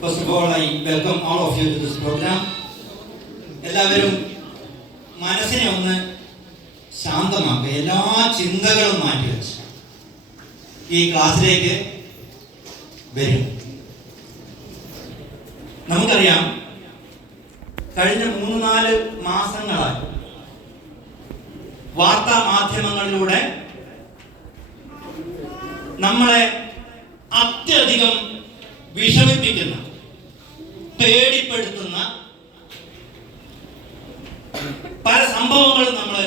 First of all, I welcome all of you to this program. എല്ലാവരും മനസ്സിനെ ഒന്ന് ശാന്തമാക്കുക, എല്ലാ ചിന്തകളും മാറ്റിവെച്ച് ഈ ക്ലാസ്സിലേക്ക് വരും. നമുക്കറിയാം, കഴിഞ്ഞ 3-4 മാസങ്ങളായി വാർത്താ മാധ്യമങ്ങളിലൂടെ നമ്മളെ അത്യധികം വിഷമിപ്പിക്കുന്ന, പേടിപ്പെടുത്തുന്ന പല സംഭവങ്ങളും നമ്മൾ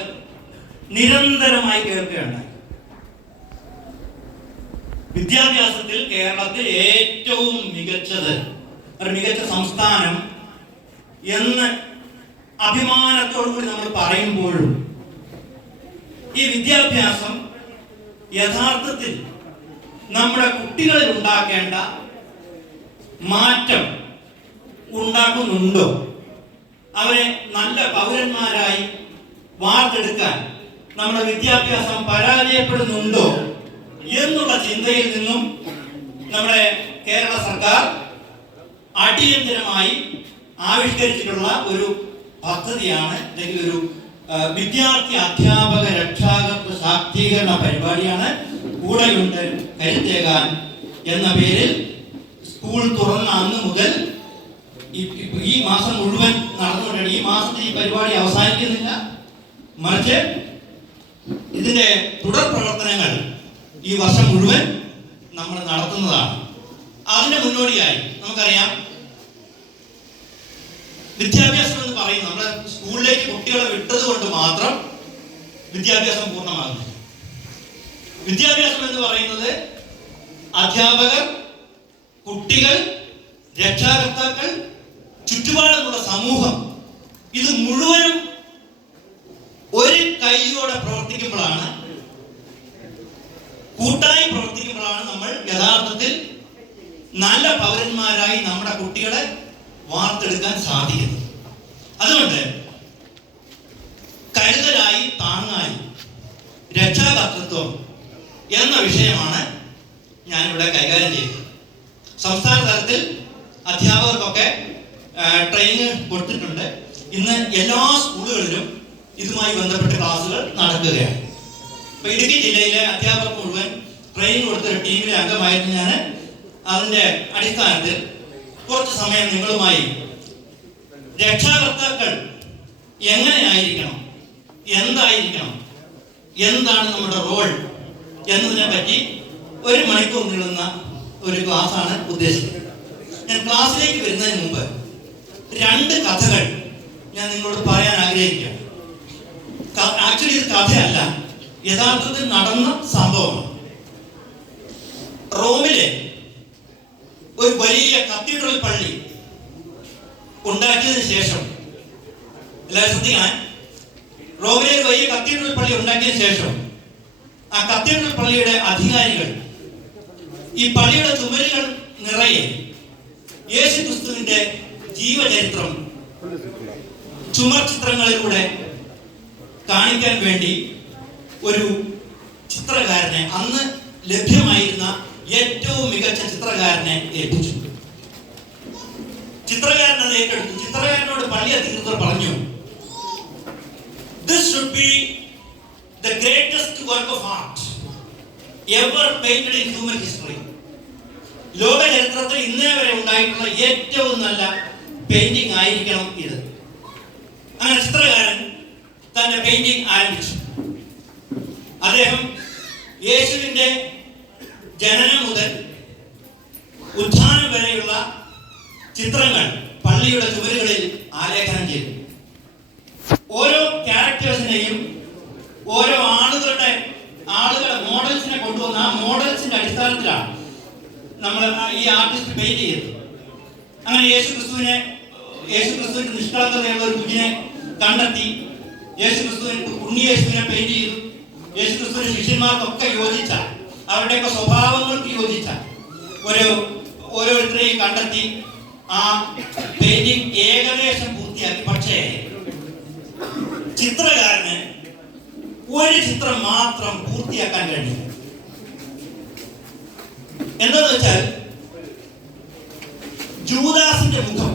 നിരന്തരമായി കേൾക്കുകയുണ്ടായി. വിദ്യാഭ്യാസത്തിൽ കേരളത്തിൽ ഏറ്റവും മികച്ച സംസ്ഥാനം എന്ന് അഭിമാനത്തോടു കൂടി നമ്മൾ പറയുമ്പോഴും ഈ വിദ്യാഭ്യാസം യഥാർത്ഥത്തിൽ നമ്മുടെ കുട്ടികളിൽ ഉണ്ടാക്കേണ്ട മാറ്റം ഉണ്ടാക്കുന്നുണ്ടോ, അവരെ നല്ല പൗരന്മാരായി വാർത്തെടുക്കാൻ നമ്മുടെ വിദ്യാഭ്യാസം പരാജയപ്പെടുന്നുണ്ടോ എന്നുള്ള ചിന്തയിൽ നിന്നും നമ്മുടെ കേരള സർക്കാർ അടിയന്തരമായി ആവിഷ്കരിച്ചിട്ടുള്ള ഒരു പദ്ധതിയാണ്, അല്ലെങ്കിൽ ഒരു വിദ്യാർത്ഥി അധ്യാപക രക്ഷാകർതൃ ശാക്തീകരണ പരിപാടിയാണ് കൂടെയുണ്ട് കരുത്തേകാൻ എന്ന പേരിൽ. സ്കൂൾ തുറന്ന അന്ന് മുതൽ ഈ മാസം മുഴുവൻ നടന്നുകൊണ്ടാണ്. ഈ മാസത്തിൽ ഈ പരിപാടി അവസാനിക്കുന്നില്ല, മറിച്ച് ഇതിന്റെ തുടർ പ്രവർത്തനങ്ങൾ ഈ വർഷം മുഴുവൻ നമ്മൾ നടത്തുന്നതാണ്. അതിന്റെ മുന്നോടിയായി നമുക്കറിയാം, വിദ്യാഭ്യാസം എന്ന് പറയുന്നത് നമ്മുടെ സ്കൂളിലേക്ക് കുട്ടികളെ വിട്ടത് കൊണ്ട് മാത്രം വിദ്യാഭ്യാസം പൂർണ്ണമാകുന്നു. വിദ്യാഭ്യാസം എന്ന് പറയുന്നത് അധ്യാപകർ, കുട്ടികൾ, രക്ഷാകർത്താക്കൾ, ചുറ്റുപാടുമുള്ള സമൂഹം, ഇത് മുഴുവനും ഒരു കൈയോടെ പ്രവർത്തിക്കുമ്പോഴാണ്, കൂട്ടായി പ്രവർത്തിക്കുമ്പോഴാണ് നമ്മൾ യഥാർത്ഥത്തിൽ നല്ല പൗരന്മാരായി നമ്മുടെ കുട്ടികളെ വാർത്തെടുക്കാൻ സാധിക്കുന്നത്. അതുകൊണ്ട് കരുതലായി, താങ്ങായി രക്ഷാകർതൃത്വം എന്ന വിഷയമാണ് ഞാനിവിടെ കൈകാര്യം ചെയ്തത്. സംസ്ഥാന തലത്തിൽ അധ്യാപകർക്കൊക്കെ ട്രെയിനിങ് കൊടുത്തിട്ടുണ്ട്. ഇന്ന് എല്ലാ സ്കൂളുകളിലും ഇതുമായി ബന്ധപ്പെട്ട ക്ലാസുകൾ നടക്കുകയാണ്. ഇപ്പൊ ഇടുക്കി ജില്ലയിലെ അധ്യാപകർക്ക് മുഴുവൻ ട്രെയിനിങ് കൊടുത്ത ടീമിലെ അംഗമായിരുന്നു ഞാൻ. അതിന്റെ അടിസ്ഥാനത്തിൽ കുറച്ച് സമയം നിങ്ങളുമായി രക്ഷാകർത്താക്കൾ എങ്ങനെയായിരിക്കണം, എന്തായിരിക്കണം, എന്താണ് നമ്മുടെ റോൾ എന്നതിനെ പറ്റി 1 മണിക്കൂർ നീളുന്ന ഒരു ക്ലാസ്സാണ് ഉദ്ദേശിക്കുന്നത്. ഞാൻ ക്ലാസ്സിലേക്ക് വരുന്നതിന് മുമ്പ് 2 കഥകൾ ഞാൻ നിങ്ങളോട് പറയാൻ ആഗ്രഹിക്കുകയാണ്. ആക്ച്വലി ഇത് കഥയല്ല, യഥാർത്ഥത്തിൽ നടന്ന സംഭവമാണ്. റോമിലെ ഒരു വലിയ കത്തീഡ്രൽ പള്ളി ഉണ്ടാക്കിയതിനു ശേഷം, എല്ലാവരും ശ്രദ്ധിക്കാൻ, റോമിലെ ഒരു വലിയ കത്തീഡ്രൽ പള്ളി ഉണ്ടാക്കിയതിനു ശേഷം ആ കത്തീഡ്രൽ പള്ളിയുടെ അധികാരികൾ ഈ പള്ളിയുടെ ചുമരുകൾ നിറയെ യേശു ക്രിസ്തുവിന്റെ ജീവചരിത്രം ചുമർ ചിത്രങ്ങളിലൂടെ കാണിക്കാൻ വേണ്ടി ഒരു ചിത്രകാരനെ, അന്ന് ലഭ്യമായിരുന്ന ഏറ്റവും മികച്ച ചിത്രകാരനെ ഏൽപ്പിച്ചു. ചിത്രകാരൻ അത് ഏറ്റെടുത്തു. ചിത്രകാരനോട് പള്ളി അധികൃതർ പറഞ്ഞു, "This should be the greatest work of art ever painted in human history." ലോക ചരിത്രത്തിൽ ഇന്നേ വരെ ഉണ്ടായിട്ടുള്ള ഏറ്റവും നല്ല പെയിന്റിംഗ് ആയിരിക്കണം ഇത്. അങ്ങനെ ചിത്രകാരൻ തന്റെ പെയിന്റിംഗ് ആരംഭിച്ചു. അദ്ദേഹം യേശുവിന്റെ ജനനം മുതൽ ഉത്ഥാനം വരെയുള്ള ചിത്രങ്ങൾ പള്ളിയുടെ ചുവരുകളിൽ ആലേഖനം ചെയ്തു. ഓരോ ക്യാരക്ടേഴ്സിനെയും, ഓരോ ആളുകളെ മോഡൽസിനെ കൊണ്ടുവന്ന ആ മോഡൽസിന്റെ അടിസ്ഥാനത്തിലാണ് നമ്മൾ ഈ ആർട്ടിസ്റ്റ് പെയിന്റ് ചെയ്തത്. അങ്ങനെ യേശു ക്രിസ്തുവിന്റെ നിഷ്കളങ്കതയുള്ള ഒരു കുഞ്ഞിനെ കണ്ടെത്തി, ഉണ്ണിയേശുവിനെ പെയിന്റ് ചെയ്തു. യേശു ക്രിസ്തുവിന്റെ ശിഷ്യന്മാർക്കൊക്കെ യോജിച്ച, അവരുടെയൊക്കെ സ്വഭാവങ്ങൾക്ക് യോജിച്ച ഓരോരുത്തരെയും കണ്ടെത്തി ആ പെയിന്റിംഗ് ഏകദേശം പൂർത്തിയാക്കി. പക്ഷേ ചിത്രകാരന് ഒരു ചിത്രം മാത്രം പൂർത്തിയാക്കാൻ കഴിഞ്ഞില്ല. എന്താന്ന് വെച്ചാൽ ജൂദാസിന്റെ മുഖം,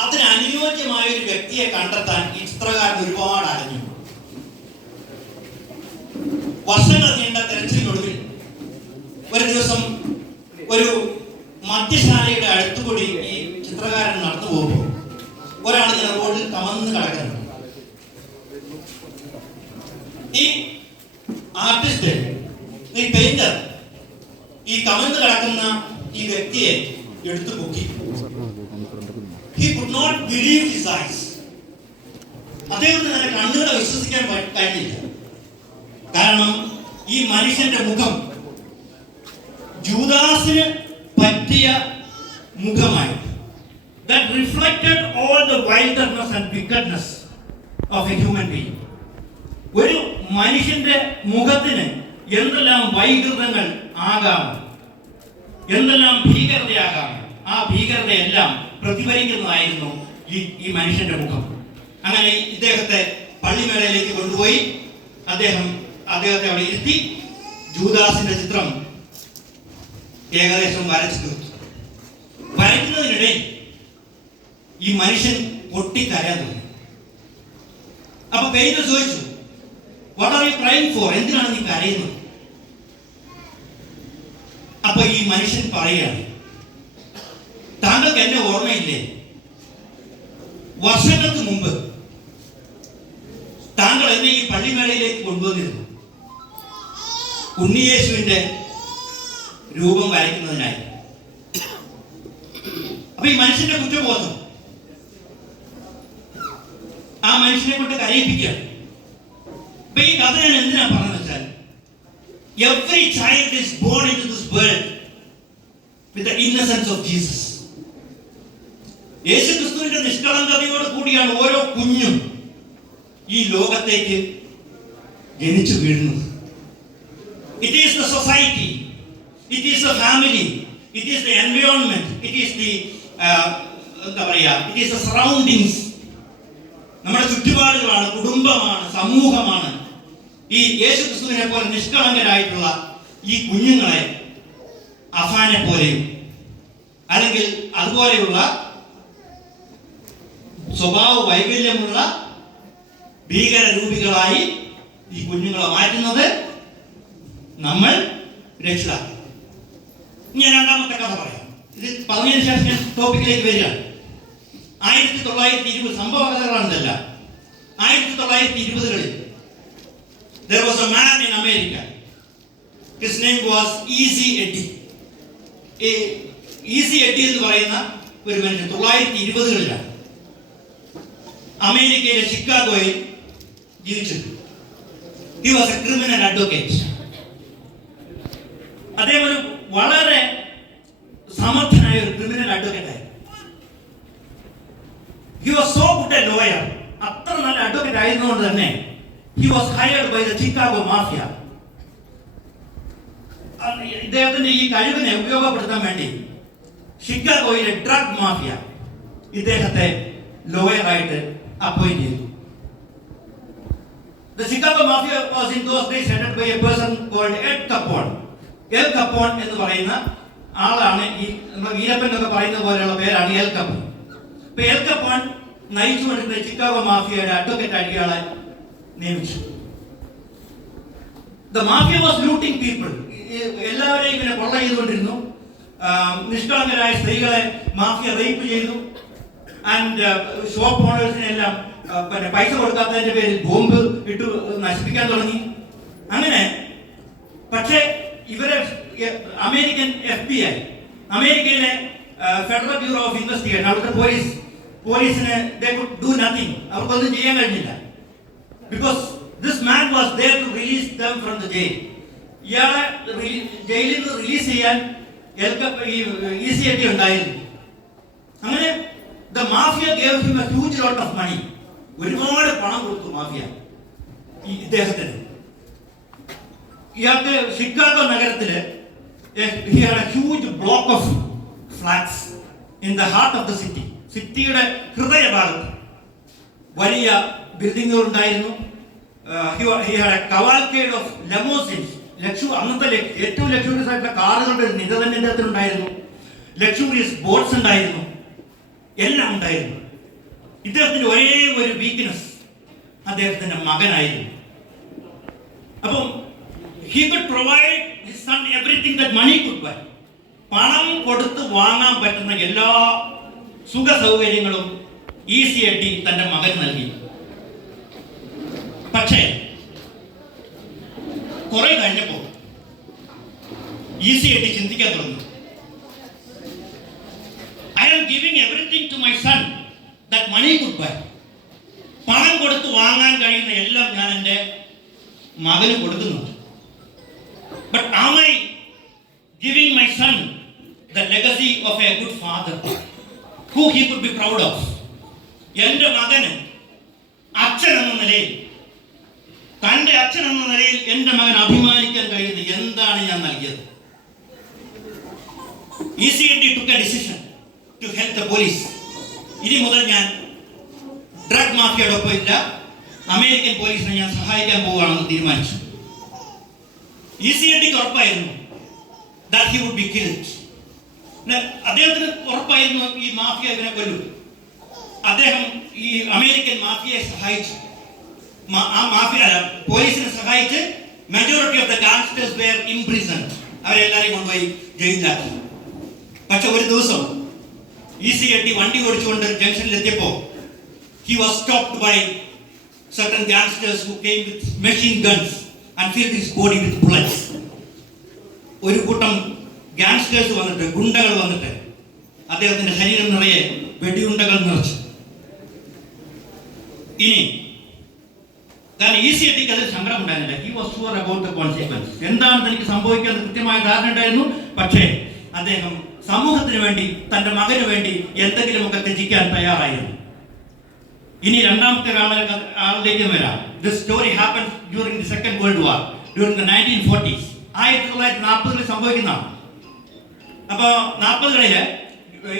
അതിനനുയോജ്യമായ ഒരു വ്യക്തിയെ കണ്ടെത്താൻ ഈ ചിത്രകാരൻ ഒരുപാട് അലഞ്ഞു. വർഷങ്ങൾ നീണ്ട തെരച്ചിലിനൊടുവിൽ ഒരു ദിവസം ഒരു മദ്യശാലയുടെ അടുത്തുകൂടി ഈ ചിത്രകാരൻ നടന്നു പോകുമ്പോൾ ഒരാൾ ഇങ്ങനെ റോഡിൽ കമന്ന് കിടക്കുന്നു. ഈ ആർട്ടിസ്റ്റ്, ഈ പെയിന്റർ, ഈ കമന്ന് കിടക്കുന്ന ഈ വ്യക്തിയെ എടുത്തു പൊക്കി. He could not believe his eyes. അദ്ദേഹത്തിന് തന്നെ കണ്ണുകളെ വിശ്വസിക്കാൻ കഴിഞ്ഞില്ല. കാരണം ഈ മനുഷ്യന്റെ മുഖം ജൂദാസിന് പറ്റിയ മുഖമായി. That reflected all the wilderness and wickedness of a human being. ഒരു മനുഷ്യന്റെ മുഖത്തിന് എന്തെല്ലാം വൈകൃതങ്ങൾ ആകാം, എന്തെല്ലാം ഭീകരതയാകാം, ആ ഭീകരതയെല്ലാം പ്രതിഫലിക്കുന്നതായിരുന്നു ഈ മനുഷ്യന്റെ മുഖം. അങ്ങനെ ഇദ്ദേഹത്തെ പള്ളിമേടയിലേക്ക് കൊണ്ടുപോയി അദ്ദേഹത്തെ അവിടെ ഇരുത്തി ജൂദാസിന്റെ ചിത്രം ഏകദേശം വരച്ചു തീർത്തു. വരയ്ക്കുന്നതിനിടെ ഈ മനുഷ്യൻ പൊട്ടിക്കരയാൻ തുടങ്ങി. അപ്പൊ പെയിന്റർ ചോദിച്ചു, what are you crying for? എന്തിനാണ് നീ കരയുന്നത്? അപ്പൊ ഈ മനുഷ്യൻ പറയുകയാണ്, താങ്കൾക്ക് എന്നെ ഓർമ്മയില്ലേ? വർഷങ്ങൾക്ക് മുമ്പ് താങ്കൾ എന്നെ ഈ പള്ളിമേടയിലേക്ക് കൊണ്ടുവന്നിരുന്നു ഉണ്ണിയേശുവിന്റെ രൂപം വരയ്ക്കുന്നതിനായി. അപ്പൊ ഈ മനുഷ്യന്റെ കുറ്റബോധം ആ മനുഷ്യനെ കൊണ്ട് കരയിപ്പിക്കുക. അപ്പൊ ഈ കഥ ഞാൻ എന്തിനാ പറഞ്ഞെന്ന് വെച്ചാൽ, every child is born into this world with the innocence of Jesus. യേശുക്രിസ്തുവിന്റെ നിഷ്കളങ്കതയോട് കൂടിയാണ് ഓരോ കുഞ്ഞും ഈ ലോകത്തേക്ക് ജനിച്ചു വീഴുന്നത്. It is the society, it is the family, it is the environment, it is the it is the surroundings. നമ്മുടെ ചുറ്റുപാടുകളാണ്, കുടുംബമാണ്, സമൂഹമാണ് ഈ യേശുക്രിസ്തുവിനെ പോലെ നിഷ്കളങ്കരായിട്ടുള്ള ഈ കുഞ്ഞുങ്ങളെ അഫാനെ പോലെയും അല്ലെങ്കിൽ അതുപോലെയുള്ള സ്വഭാവ വൈകല്യമുള്ള ഭീകര രൂപികളായി ഈ കുഞ്ഞുങ്ങളെ മാറ്റുന്നത് നമ്മൾ രക്ഷിതാക്കൾ. ഞാൻ രണ്ടാമത്തെ കഥ പറയാം. ഇത് പറഞ്ഞതിന് ശേഷം ഞാൻ ടോപ്പിക്കിലേക്ക് വരികയാണ്. 1920 സംഭവ കഥകളാണിതല്ല. 1920-കളിൽ there was a man in America. His name was Easy Eddie. Easy Eddie എന്ന് പറയുന്ന ഒരു മനുഷ്യൻ 1920-കളിലാണ് അമേരിക്കയിലെ ചിക്കാഗോയിൽ ജീവിച്ചത്. He was a criminal advocate. അദ്ദേഹം ഒരു വളരെ സമർത്ഥനായ ഒരു ക്രിമിനൽ അഡ്വക്കേറ്റ് ആയിരുന്നു. He was so good a lawyer. അത്ര നല്ല അഡ്വക്കേറ്റ് ആയിരുന്നുകൊണ്ട് തന്നെ he was hired by the Chicago Mafia. ഇദ്ദേഹത്തിന്റെ ഈ കഴിവിനെ ഉപയോഗപ്പെടുത്താൻ വേണ്ടി ഷിക്കാഗോയിലെ ഡ്രഗ് മാഫിയ ഇദ്ദേഹത്തെ ലോയറായിട്ട് അപ്പോയിന്റ് ചെയ്തു. The Chicago Mafia was in those days headed by a person called Ed Capone. Al Capone എന്ന് പറയുന്ന ആളാണ്. ഈ വീരപ്പൻ എന്നൊക്കെ പറയുന്ന പോലെയുള്ള പേരാണ് എൽ കപ്പോൺ. ഇപ്പൊ എൽ കപ്പോൺ നയിച്ചുകൊണ്ടിരുന്ന ചിക്കാഗോ മാഫിയയുടെ അഡ്വക്കേറ്റ് ആയിട്ട് ഇയാളെ നിയമിച്ചു. The mafia was looting people. എല്ലാവരെയും ഇങ്ങനെ കൊള്ള ചെയ്തുകൊണ്ടിരുന്നു. നിഷ്കളങ്കരായ സ്ത്രീകളെ മാഫിയ റേപ്പ് ചെയ്തു. ആൻഡ് ഷോപ്പ് ഓണേഴ്സിനെല്ലാം പൈസ കൊടുക്കാത്തതിന്റെ പേരിൽ ബോംബ് ഇട്ട് നശിപ്പിക്കാൻ തുടങ്ങി. അങ്ങനെ പക്ഷേ ഇവരെ അമേരിക്കൻ FBI, അമേരിക്കയിലെ ഫെഡറൽ ബ്യൂറോ ഓഫ് ഇൻവെസ്റ്റിഗേഷൻ, അവിടുത്തെ പോലീസിന് they could do nothing. അവർക്കൊന്നും ചെയ്യാൻ കഴിഞ്ഞില്ല. Because this man was there to release them from the jail. ഇയാളെ ജയിലിൽ നിന്ന് റിലീസ് ചെയ്യാൻ Easy Eddie ഉണ്ടായിരുന്നു. അങ്ങനെ the mafia gave him a huge lot of money. ഒരുപാട് പണം കൊടുത്തു മാഫിയ ഇദ്ദേഹത്തിന്. ഇയാൾക്ക് ഷിക്കാഗോ നഗരത്തില് he had a huge block of flats in the heart of the city. സിറ്റിയുടെ ഹൃദയഭാഗത്ത് വലിയ ബിൽഡിങ്ങുകൾ ഉണ്ടായിരുന്നു. he had a cavalcade of limousines. അന്നത്തെ ഏറ്റവും ലക്ഷൂറിയസ് ആയിട്ടുള്ള കാറുകളുടെ നിര തന്നെ ഇദ്ദേഹത്തിനുണ്ടായിരുന്നു. ലക്ഷൂറിയസ് ബോട്ട്സ് ഉണ്ടായിരുന്നു, എല്ലാം ഉണ്ടായിരുന്നു. ഇദ്ദേഹത്തിന്റെ ഒരേ ഒരു വീക്ക്നെസ് അദ്ദേഹത്തിന്റെ മകനായിരുന്നു. അപ്പം he could provide his son everything that money could buy. പണം കൊടുത്ത് വാങ്ങാൻ പറ്റുന്ന എല്ലാ സുഖ സൗകര്യങ്ങളും ഈസി എഡ്ഡി തന്റെ മകൻ നൽകി. പക്ഷേ കുറെ കഴിഞ്ഞപ്പോ ഈസി എഡ്ഡി ചിന്തിക്കാൻ തുടങ്ങി. I am giving everything to my son that money could buy. പണം കൊടുത്ത് വാങ്ങാൻ കഴിയുന്ന എല്ലാം ഞാൻ എൻ്റെ മകന് കൊടുക്കുന്നുണ്ട്. But am I giving my son the legacy of a good father who he could be proud of? എൻ്റെ മകന് അച്ഛൻ എന്ന നിലയിൽ, തൻ്റെ അച്ഛൻ എന്ന നിലയിൽ എൻ്റെ മകൻ അഭിമാനിക്കാൻ കഴിയുന്ന എന്താണ് ഞാൻ നൽകിയത്? ECD took a decision to help the police. ഇനി മുതൽ ഞാൻ ഡ്രഗ് മാഫിയയോടൊപ്പം ഇല്ല, അമേരിക്കൻ പോലീസിനെ ഞാൻ സഹായിക്കാൻ പോവുകയാണെന്ന് തീരുമാനിച്ചു. ECDക്ക് ഉറപ്പായിരുന്നു that he would be killed. അദ്ദേഹത്തിന് ഉറപ്പായിരുന്നു ഈ മാഫിയ ഇവനെ കൊല്ലും. അദ്ദേഹം ഈ അമേരിക്കൻ മാഫിയയെ സഹായിച്ചു, ആ മാഫിയ പോലീസിനെ സഹായിച്ച് majority of the gangsters were imprisoned. അവരെല്ലാവരെയും കൊണ്ടുപോയി ജയിലിലാക്കി. പക്ഷെ ഒരു ദിവസം ECD വണ്ടി ഓടിച്ചുകൊണ്ട് ജംഗ്ഷനിൽ എത്തിയപ്പോൾ he was stopped by certain gangsters who came with machine guns and filled his body with bullets. ഒരു കൂട്ടം ഗാങ്സ്റ്റേഴ്സ് വന്നിട്ട്, ഗുണ്ടകൾ വന്നിട്ട് അദ്ദേഹത്തിന്റെ ശരീരം നിറയെ വെടിയുണ്ടകൾ നിറച്ചു. ഇനി കാരണം ECDക്ക് അതിൽ സങ്കടം ഉണ്ടായിരുന്നില്ല. He was sure about the consequences. എന്താണ് തനിക്ക് സംഭവിക്കാൻ കൃത്യമായ ധാരണ ഉണ്ടായിരുന്നു. പക്ഷേ അദ്ദേഹം സമൂഹത്തിന് വേണ്ടി, തന്റെ മകന് വേണ്ടി എന്തെങ്കിലുമൊക്കെ ത്യജിക്കാൻ തയ്യാറായിരുന്നു. ഇനി രണ്ടാമത്തെ ആളിലേക്ക് വരാം. This story happened during the Second World War, during the 1940s. 1940 സംഭവിക്കുന്നതാണ്. അപ്പോൾ 40കളില്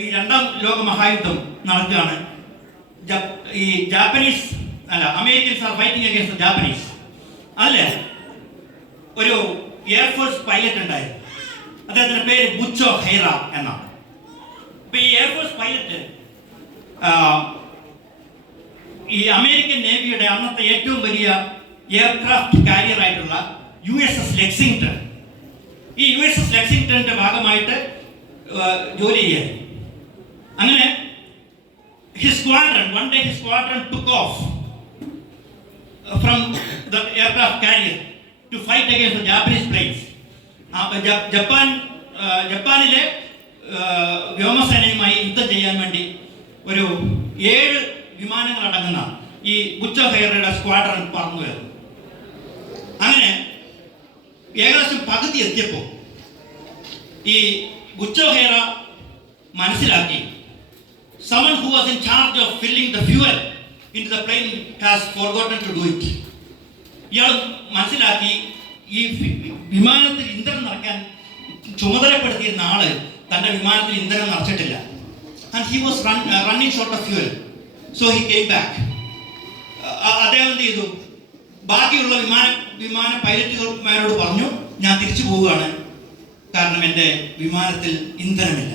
ഈ രണ്ടാം ലോക മഹായുദ്ധം നടക്കുകയാണ്. ഈ Japanese Americans are fighting against the Japanese. അല്ലേ, ഒരു എയർഫോഴ്സ് പൈലറ്റ് ഉണ്ടായിരുന്നു. അദ്ദേഹത്തിന്റെ പേര് ബുച്ചോ ഹൈറ എന്നാണ്. അപ്പൊ ഈ എയർഫോഴ്സ് പൈലറ്റ് ഈ അമേരിക്കൻ നേവിയുടെ അന്നത്തെ ഏറ്റവും വലിയ എയർക്രാഫ്റ്റ് കാരിയർ ആയിട്ടുള്ള USS ലെക്സിംഗ്ടൺ, ഈ USS ലെക്സിംഗ്ടണിന്റെ ഭാഗമായിട്ട് ജോലി ചെയ്യാൻ. അങ്ങനെ his squadron took off from the aircraft carrier to fight against the Japanese planes. ജപ്പാനിലെ വ്യോമസേനയുമായി യുദ്ധം ചെയ്യാൻ വേണ്ടി ഒരു 7 വിമാനങ്ങൾ അടങ്ങുന്ന ഈ ബുച്ചോ ഹൈറയുടെ സ്ക്വാഡ്രൺ പറന്നു വരുന്നു. അങ്ങനെ ഏകദേശം പകുതി എത്തിയപ്പോൾ ഈ ബുച്ചോ ഹൈറ മനസ്സിലാക്കി someone who was in charge of filling the fuel into the plane has forgotten to do it. ഇയാൾ മനസ്സിലാക്കി ഈ വിമാനത്തിൽ ഇന്ധനം നിറയ്ക്കാൻ ചുമതലപ്പെടുത്തിയിരുന്ന ആള് തന്റെ വിമാനത്തിൽ ഇന്ധനം നിറച്ചിട്ടില്ല. And he was running short of fuel. So he came back. അദ്ദേഹം എന്ത് ചെയ്തു? ബാക്കിയുള്ള വിമാന പൈലറ്റുമാരോട് പറഞ്ഞു, ഞാൻ തിരിച്ചു പോവുകയാണ്, കാരണം എൻ്റെ വിമാനത്തിൽ ഇന്ധനമില്ല.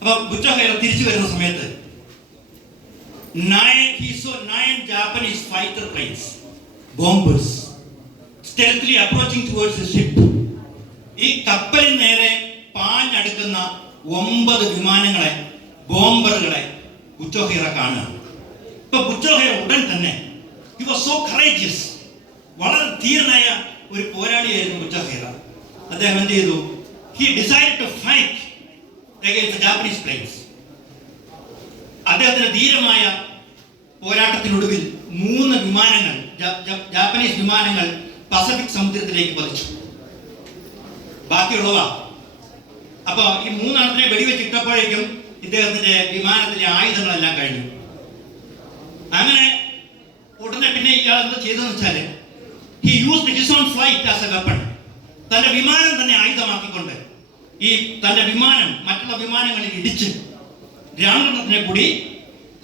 അപ്പൊ ബുച്ചോ ഹൈറ തിരിച്ചു വരുന്ന സമയത്ത് he saw 9 Japanese fighter planes, bombers, stealthily approaching towards his ship. ഈ കപ്പലിന് നേരെ പാഞ്ഞടുക്കുന്ന 9 വിമാനങ്ങളെ, ബോംബറുകളെ ബുച്ചോ ഹൈറ കാണുക. ഇപ്പൊ ബുച്ചോ ഹൈറ ഉടൻ തന്നെ he was so courageous, വളരെ ധീരനായ ഒരു പോരാളിയായിരുന്നു ബുച്ചോ ഹൈറ. അദ്ദേഹം എന്ത് ചെയ്തു? he decided to fight against the Japanese planes. അദ്ദേഹത്തിന്റെ ധീരമായ പോരാട്ടത്തിനൊടുവിൽ 3 വിമാനങ്ങൾ, ജാപ്പനീസ് വിമാനങ്ങൾ പസഫിക് സമുദ്രത്തിലേക്ക് പതിച്ചു. ബാക്കിയുള്ളവ അപ്പൊ ഈ 3 വെടിവെച്ചിട്ടപ്പോഴേക്കും ഇദ്ദേഹത്തിന്റെ വിമാനത്തിലെ ആയുധങ്ങളെല്ലാം കഴിഞ്ഞു. അങ്ങനെ ഉടനെ പിന്നെ ഇയാൾ എന്താ ചെയ്തതെന്ന് വെച്ചാല് he used his own flight as a weapon. തന്റെ വിമാനം തന്നെ ആയുധമാക്കിക്കൊണ്ട് ഈ തന്റെ വിമാനം മറ്റുള്ള വിമാനങ്ങളിൽ ഇടിച്ച് 2 കൂടി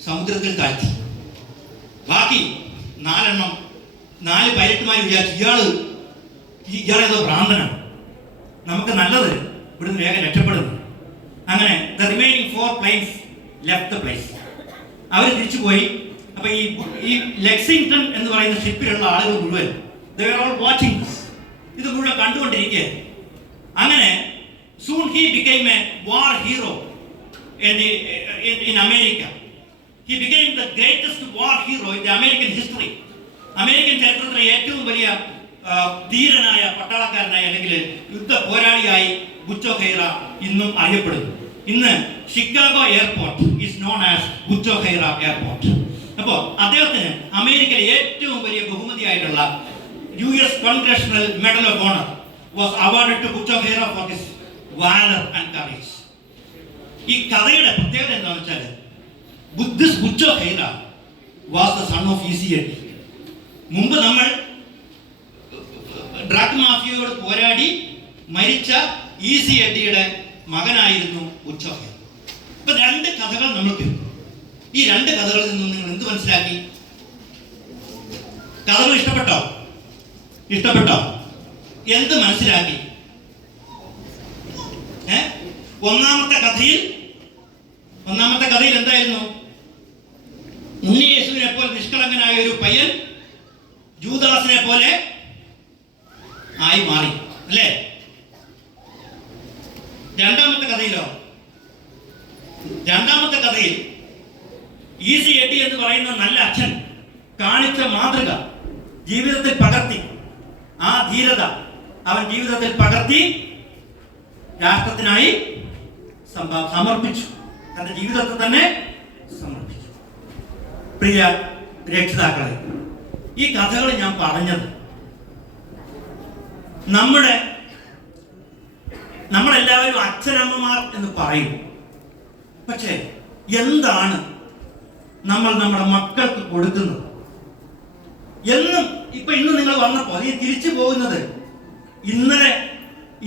സമുദ്രത്തിൽ താഴ്ത്തി. ബാക്കി 4 പൈലറ്റുമാർ വിചാരിച്ചു ഇയാളേതോ ഭ്രാന്തനാണ്, നമുക്ക് നല്ലത് ഇവിടുന്ന് വേഗം രക്ഷപ്പെടുന്നു. അങ്ങനെ the remaining 4 planes left the place. അവർ തിരിച്ചു പോയി. അപ്പൊ ഈ ലെക്സിംഗ്ടൺ എന്ന് പറയുന്ന ഷിപ്പിലുള്ള ആളുകൾ മുഴുവൻ they were all watching this. ഇത് മുഴുവൻ കണ്ടുകൊണ്ടിരിക്കുകയായിരുന്നു. അങ്ങനെ soon he became a war hero in America. He became the greatest war hero in the American history. American ചരിത്രത്തിലെ ഏറ്റവും വലിയ ധീരനായ പട്ടാളക്കാരനായി അല്ലെങ്കിൽ യുദ്ധ പോരാളിയായി ബുച്ചോ ഹെയ്റ ഇന്നും അറിയപ്പെടുന്നു. ഇന്ന് Chicago airport is known as Butch Hare airport. അപ്പോൾ അദ്ദേഹത്തിന് അമേരിക്കയിലെ ഏറ്റവും വലിയ ബഹുമതിയായിട്ടുള്ള US Congressional Medal of Honor was awarded to Butcher Hera for his valor and courage. ഈ കഥയുടെ പ്രത്യേകത എന്താണെന്ന് വെച്ചാൽ this Butcher Hera was the son of ECD. മുമ്പ് നമ്മൾ ഡ്രഗ് മാഫിയയോട് പോരാടി മരിച്ച ECDയുടെ മകനായിരുന്നു ബുച്ചോ ഹെയ്റ. ഇപ്പൊ 2 കഥകൾ നമ്മൾ കേട്ടു. ഈ 2 കഥകളിൽ നിന്നും നിങ്ങൾ എന്ത് മനസ്സിലാക്കി? കഥകൾ ഇഷ്ടപ്പെട്ടോ? എന്ത് മനസ്സിലാക്കി? ഒന്നാമത്തെ കഥയിൽ എന്തായിരുന്നു? ഉണ്ണിയേശുവിനെ പോലെ നിഷ്കളങ്കനായ ഒരു പയ്യൻ ജൂദാസിനെ പോലെ ആയി മാറി, അല്ലേ? രണ്ടാമത്തെ കഥയിൽ ECD എന്ന് പറയുന്ന നല്ല അച്ഛൻ കാണിച്ച മാതൃക ജീവിതത്തിൽ പകർത്തി. ആ ധീരത അവൻ ജീവിതത്തിൽ പകർത്തി രാഷ്ട്രത്തിനായി സമർപ്പിച്ചു. തന്റെ ജീവിതത്തെ തന്നെ സമർപ്പിച്ചു. പ്രിയ രക്ഷിതാക്കളെ, ഈ കഥകൾ ഞാൻ പറഞ്ഞത് നമ്മളെല്ലാവരും അച്ഛനമ്മമാർ എന്ന് പറയും. പക്ഷേ എന്താണ് നമ്മൾ നമ്മുടെ മക്കൾക്ക് കൊടുക്കുന്നത്? ഇന്ന് നിങ്ങൾ വന്നപ്പോൾ ഈ തിരിച്ചു പോകുന്നത്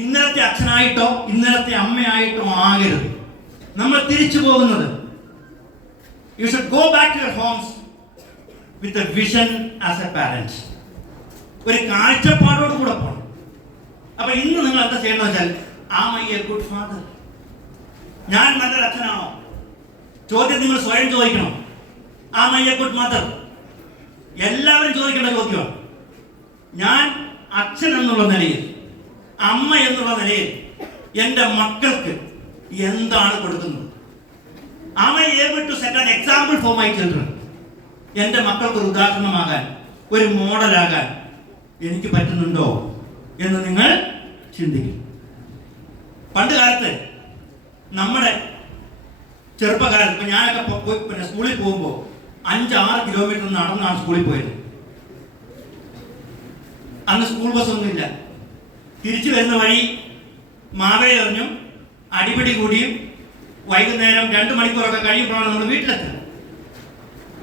ഇന്നലത്തെ അച്ഛനായിട്ടോ ഇന്നലത്തെ അമ്മയായിട്ടോ ആകരുത്. നമ്മൾ തിരിച്ചു പോകുന്നത് you should go back to your homes with a vision as a parent. ഒരു കാഴ്ചപ്പാടോട് കൂടെ പോകണം. അപ്പൊ ഇന്ന് നിങ്ങൾ എന്താ ചെയ്യണമെന്ന് വെച്ചാൽ am I a good father? ഞാൻ നല്ലൊരു അച്ഛനാണോ? ചോദ്യം നിങ്ങൾ സ്വയം ചോദിക്കണം. Am I a good mother? എല്ലാവരും ചോദിക്കേണ്ട ചോദ്യമാണ്. ഞാൻ അച്ഛൻ എന്നുള്ള നിലയിൽ, അമ്മ എന്നുള്ള നിലയിൽ എൻ്റെ മക്കൾക്ക് എന്താണ് കൊടുക്കുന്നത്? Am I able to set an example for my children? എൻ്റെ മക്കൾക്ക് ഒരു ഉദാഹരണമാകാൻ, ഒരു മോഡലാകാൻ എനിക്ക് പറ്റുന്നുണ്ടോ എന്ന് നിങ്ങൾ ചിന്തിക്കും. പണ്ട് കാലത്ത് നമ്മുടെ ചെറുപ്പകാലത്ത് ഇപ്പൊ ഞാനൊക്കെ സ്കൂളിൽ പോകുമ്പോൾ 5-6 കിലോമീറ്റർ നടന്നാണ് സ്കൂളിൽ പോയത്. അന്ന് സ്കൂൾ ബസ്സൊന്നുമില്ല. തിരിച്ചു വരുന്ന വഴി മാവേലെറിഞ്ഞും അടിപിടി കൂടിയും വൈകുന്നേരം 2 മണിക്കൂറൊക്കെ കഴിയുമ്പോഴാണ് നമ്മൾ വീട്ടിലെത്തുന്നത്.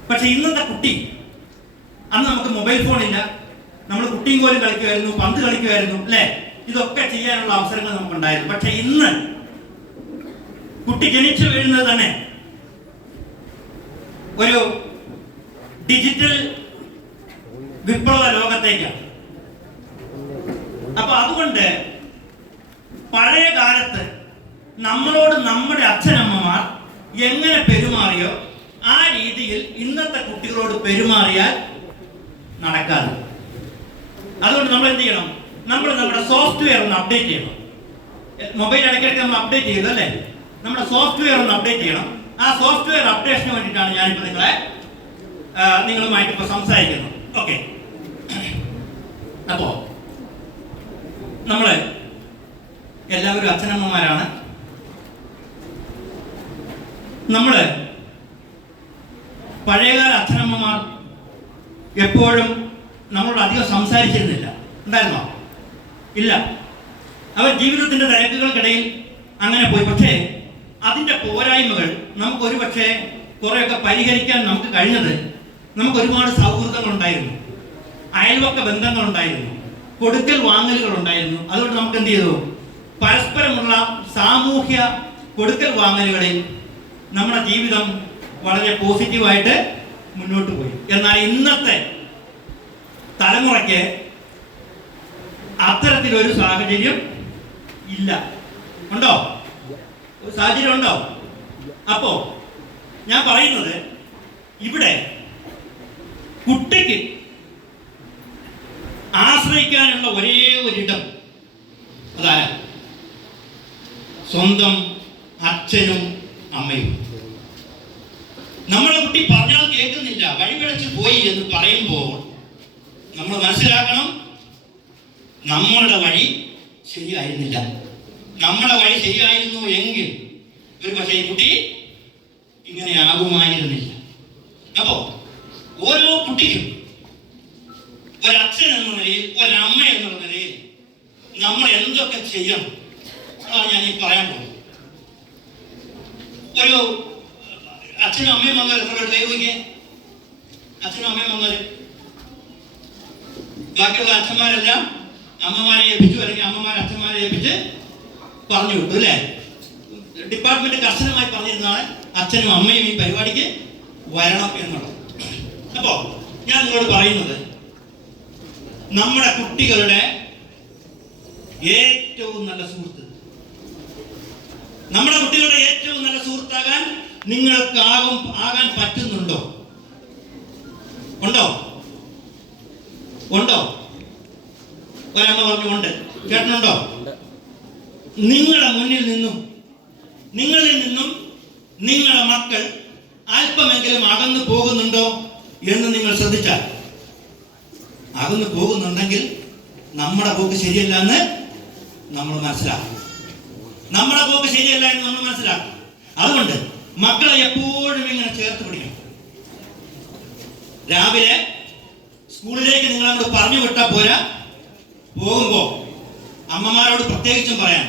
പക്ഷെ ഇന്നത്തെ കുട്ടി, അന്ന് നമുക്ക് മൊബൈൽ ഫോണില്ല, നമ്മൾ കുട്ടിയും കോലും കളിക്കുമായിരുന്നു, പന്ത് കളിക്കുമായിരുന്നു, അല്ലേ? ഇതൊക്കെ ചെയ്യാനുള്ള അവസരങ്ങൾ നമുക്കുണ്ടായിരുന്നു. പക്ഷെ ഇന്ന് കുട്ടി ജനിച്ചു വീഴുന്നത് തന്നെ ഒരു ഡിജിറ്റൽ വിപ്ലവ ലോകത്തേക്കാണ്. അപ്പൊ അതുകൊണ്ട് പഴയ കാലത്ത് നമ്മളോട് നമ്മുടെ അച്ഛനമ്മമാർ എങ്ങനെ പെരുമാറിയോ ആ രീതിയിൽ ഇന്നത്തെ കുട്ടികളോട് പെരുമാറിയാൽ നടക്കാതെ. അതുകൊണ്ട് നമ്മൾ എന്ത് ചെയ്യണം? നമ്മൾ നമ്മുടെ സോഫ്റ്റ്വെയർ ഒന്ന് അപ്ഡേറ്റ് ചെയ്യണം. മൊബൈൽ ഇടയ്ക്കിടയ്ക്ക് നമ്മൾ അപ്ഡേറ്റ് ചെയ്തു, അല്ലേ? നമ്മുടെ സോഫ്റ്റ്വെയർ ഒന്ന് അപ്ഡേറ്റ് ചെയ്യണം. ആ സോഫ്റ്റ്വെയർ അപ്ഡേഷന് വേണ്ടിയിട്ടാണ് ഞാനിപ്പോൾ നിങ്ങളുമായിട്ട് ഇപ്പോൾ സംസാരിക്കുന്നത്. ഓക്കെ, അപ്പോൾ നമ്മൾ എല്ലാവരും അച്ഛനമ്മമാരാണ്. നമ്മൾ പഴയകാല അച്ഛനമ്മമാർ എപ്പോഴും നമ്മളോട് അധികം സംസാരിച്ചിരുന്നില്ല. ഉണ്ടായിരുന്നോ? ഇല്ല. അവർ ജീവിതത്തിൻ്റെ തിരക്കുകൾക്കിടയിൽ അങ്ങനെ പോയി. പക്ഷേ അതിൻ്റെ പോരായ്മകൾ നമുക്കൊരു പക്ഷേ കുറേയൊക്കെ പരിഹരിക്കാൻ നമുക്ക് കഴിഞ്ഞത് നമുക്ക് ഒരുപാട് സൗഹൃദങ്ങളുണ്ടായിരുന്നു, അയൽവക്ക ബന്ധങ്ങളുണ്ടായിരുന്നു, കൊടുക്കൽ വാങ്ങലുകളുണ്ടായിരുന്നു. അതുകൊണ്ട് നമുക്ക് എന്ത് ചെയ്തു? പരസ്പരമുള്ള സാമൂഹ്യ കൊടുക്കൽ വാങ്ങലുകളിൽ നമ്മുടെ ജീവിതം വളരെ പോസിറ്റീവായിട്ട് മുന്നോട്ട് പോയി. എന്നാൽ ഇന്നത്തെ തലമുറയ്ക്ക് അത്തരത്തിലൊരു സാഹചര്യം ഇല്ല. ഉണ്ടോ? ഒരു സാഹചര്യം ഉണ്ടോ? അപ്പോ ഞാൻ പറയുന്നത്, ഇവിടെ കുട്ടിക്ക് ആശ്രയിക്കാനുള്ള ഒരേ ഒരിടം അതാരാ? സ്വന്തം അച്ഛനും അമ്മയും. നമ്മളെ കുട്ടി പറഞ്ഞാൽ കേൾക്കുന്നില്ല, വഴിപിഴച്ച് പോയി എന്ന് പറയുമ്പോൾ നമ്മൾ മനസ്സിലാക്കണം, നമ്മളുടെ വഴി ശരിയായിരുന്നില്ല. നമ്മുടെ വഴി ശരിയായിരുന്നു എങ്കിൽ ഒരു പക്ഷേ ഈ കുട്ടി ഇങ്ങനെ ആകുമായിരുന്നില്ല. അപ്പോ ഓരോ കുട്ടിക്കും ഒരച്ഛൻ എന്ന നിലയിൽ, ഒരമ്മ എന്നുള്ള നിലയിൽ നമ്മൾ എന്തൊക്കെ ചെയ്യണം അതാണ് ഞാൻ ഈ പറയാൻ പോകുന്നത്. ഒരു അച്ഛനും അമ്മയും വന്നാൽ എത്ര പേർ കൈവയ്ക്കേ? അച്ഛനും അമ്മയും വന്നാൽ ബാക്കിയുള്ള അച്ഛന്മാരെല്ലാം അമ്മമാരെ ഏൽപ്പിച്ചു, അല്ലെങ്കിൽ അമ്മമാരെ അച്ഛന്മാരെ ഏൽപ്പിച്ച് പറഞ്ഞു വിട്ടു അല്ലേ? ഡിപ്പാർട്ട്മെന്റ് കർശനമായി പറഞ്ഞിരുന്നാണ് അച്ഛനും അമ്മയും ഈ പരിപാടിക്ക് വരണം എന്നുള്ളത്. അപ്പോ ഞാൻ നിങ്ങളോട് പറയുന്നത്, നമ്മുടെ കുട്ടികളുടെ ഏറ്റവും നല്ല സുഹൃത്ത്, നമ്മുടെ കുട്ടികളുടെ ഏറ്റവും നല്ല സുഹൃത്താകാൻ നിങ്ങൾക്ക് ആകാൻ പറ്റുന്നുണ്ടോ? ഉണ്ടോ? ഉണ്ടോ? ഒരമ്മ പറഞ്ഞു ഉണ്ട്. ചേട്ടനുണ്ടോ? നിങ്ങളുടെ മുന്നിൽ നിന്നും, നിങ്ങളിൽ നിന്നും നിങ്ങളുടെ മക്കൾ അല്പമെങ്കിലും അകന്നു പോകുന്നുണ്ടോ എന്ന് നിങ്ങൾ ശ്രദ്ധിച്ചാൽ, അകന്നു പോകുന്നുണ്ടെങ്കിൽ നമ്മുടെ പോക്ക് ശരിയല്ല എന്ന് നമ്മൾ മനസ്സിലാക്കും. നമ്മുടെ പോക്ക് ശരിയല്ല എന്ന് നമ്മൾ മനസ്സിലാക്കും. അതുകൊണ്ട് മക്കളെ എപ്പോഴും ഇങ്ങനെ ചേർത്ത് പിടിക്കണം. രാവിലെ സ്കൂളിലേക്ക് നിങ്ങൾ അങ്ങോട്ട് പറഞ്ഞു വിട്ടാൽ പോരാ, പോകുമ്പോ അമ്മമാരോട് പ്രത്യേകിച്ചും പറയാം,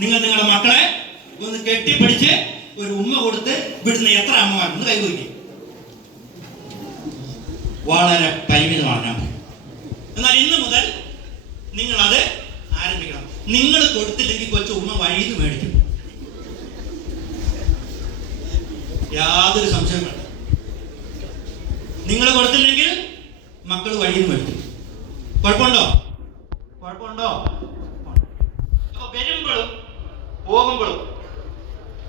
നിങ്ങൾ നിങ്ങളുടെ മക്കളെ ഒന്ന് കെട്ടിപ്പിടിച്ച് ഒരു ഉമ്മ കൊടുത്ത് വിടുന്ന എത്ര അമ്മമാരുണ്ട് കൈവയ്ക്കും. വളരെ പരിമിതമാണ് ഞാൻ. എന്നാൽ ഇന്ന് മുതൽ നിങ്ങൾ അത് ആരംഭിക്കണം. നിങ്ങൾ കൊടുത്തില്ലെങ്കിൽ കൊച്ചു ഉമ്മ വഴിയിൽ നിന്ന് മേടിക്കും, യാതൊരു സംശയം വേണ്ട. നിങ്ങൾ കൊടുത്തില്ലെങ്കിൽ മക്കൾ വഴിയിൽ നിന്ന് മേടിക്കും. കുഴപ്പമുണ്ടോ? കുഴപ്പമുണ്ടോ? അപ്പൊ വരുമ്പോഴും പോകുമ്പോഴും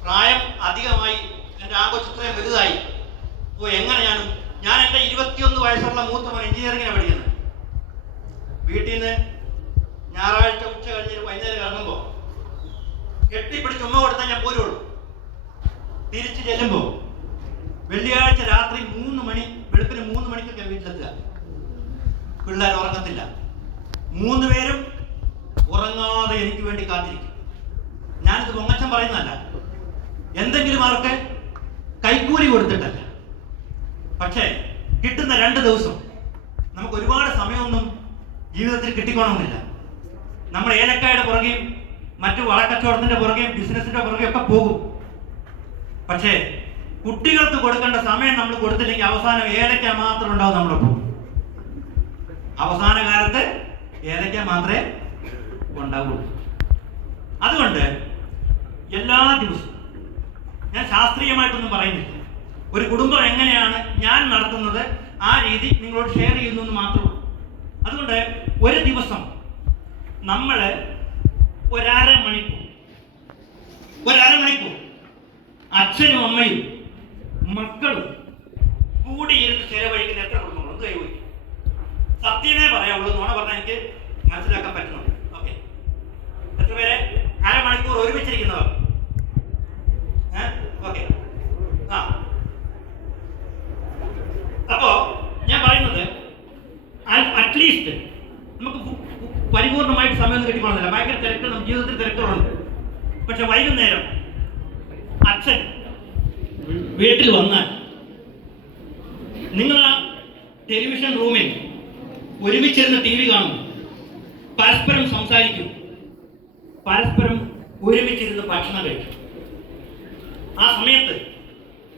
പ്രായം അധികമായി, എൻ്റെ ആഘോഷത്രയും വലുതായി. ഓ എങ്ങനെ ഞാൻ എൻ്റെ 21 വയസ്സുള്ള മൂത്ത മോൻ എഞ്ചിനീയറിങ്ങിനാണ് പഠിക്കുന്നത്. വീട്ടിൽ നിന്ന് ഞായറാഴ്ച ഉച്ച കഴിഞ്ഞ് വൈകുന്നേരം ഇറങ്ങുമ്പോൾ കെട്ടിപ്പിടിച്ച് ഉമ്മ കൊടുത്താൽ ഞാൻ പോരുള്ളൂ. തിരിച്ചു ചെല്ലുമ്പോൾ വെള്ളിയാഴ്ച രാത്രി 3 മണി, വെളുപ്പിന് 3 മണിക്കൊക്കെ വീട്ടിലെത്തുക. പിള്ളേർ ഉറങ്ങത്തില്ല. 3 പേരും ഉറങ്ങാതെ എനിക്ക് വേണ്ടി കാത്തിരിക്കും. ഞാനിത് പൊങ്ങച്ചം പറയുന്നതല്ല, എന്തെങ്കിലും അവർക്ക് കൈക്കൂലി കൊടുത്തിട്ടല്ല. പക്ഷേ കിട്ടുന്ന 2 ദിവസം നമുക്ക് ഒരുപാട് സമയമൊന്നും ജീവിതത്തിൽ കിട്ടിക്കോണമെന്നില്ല. നമ്മൾ ഏലക്കായുടെ പുറകെയും മറ്റു വളക്കച്ചവടത്തിന്റെ പുറകെയും ബിസിനസിന്റെ പുറകെയും ഒക്കെ പോകും. പക്ഷേ കുട്ടികൾക്ക് കൊടുക്കേണ്ട സമയം നമ്മൾ കൊടുത്തില്ലെങ്കിൽ അവസാനം ഏലക്ക മാത്രം ഉണ്ടാവും നമ്മുടെ ഒപ്പം. അവസാന കാലത്ത് ഏലക്ക മാത്രമേ ഉണ്ടാവുള്ളൂ. അതുകൊണ്ട് എല്ലാ ദിവസവും, ഞാൻ ശാസ്ത്രീയമായിട്ടൊന്നും പറയുന്നില്ല, ഒരു കുടുംബം എങ്ങനെയാണ് ഞാൻ നടത്തുന്നത് ആ രീതി നിങ്ങളോട് ഷെയർ ചെയ്യുന്നു എന്ന് മാത്രമേ. അതുകൊണ്ട് ഒരു ദിവസം നമ്മൾ ഒരമണിക്കൂർ അച്ഛനും അമ്മയും മക്കളും കൂടിയിരുന്ന് ചെലവഴിക്കുന്ന എത്ര കുടുംബങ്ങളും കൈവയ്ക്കും. സത്യമേ പറയാവുള്ളൂ, നോണ പറഞ്ഞാൽ എനിക്ക് മനസ്സിലാക്കാൻ പറ്റുന്നുണ്ട്. ഓക്കെ, എത്ര പേരെ അരമണിക്കൂർ ഒരുമിച്ചിരിക്കുന്നവർ? ഓക്കെ, ആ. അപ്പോ ഞാൻ പറയുന്നത്, അറ്റ്ലീസ്റ്റ് നമുക്ക് പരിപൂർണമായിട്ട് സമയമൊന്നും കിട്ടിക്കൊള്ളുന്നില്ല. ഭയങ്കര തിരക്കുകൾ, ജീവിതത്തിൽ തിരക്കുകളുണ്ട്. പക്ഷെ വൈകുന്നേരം അച്ഛൻ വീട്ടിൽ വന്നാൽ നിങ്ങൾ ആ ടെലിവിഷൻ റൂമിൽ ഒരുമിച്ചിരുന്ന് TV കാണും, പരസ്പരം സംസാരിക്കും, പരസ്പരം ഒരുമിച്ചിരുന്ന് ഭക്ഷണം കഴിക്കും. ആ സമയത്ത്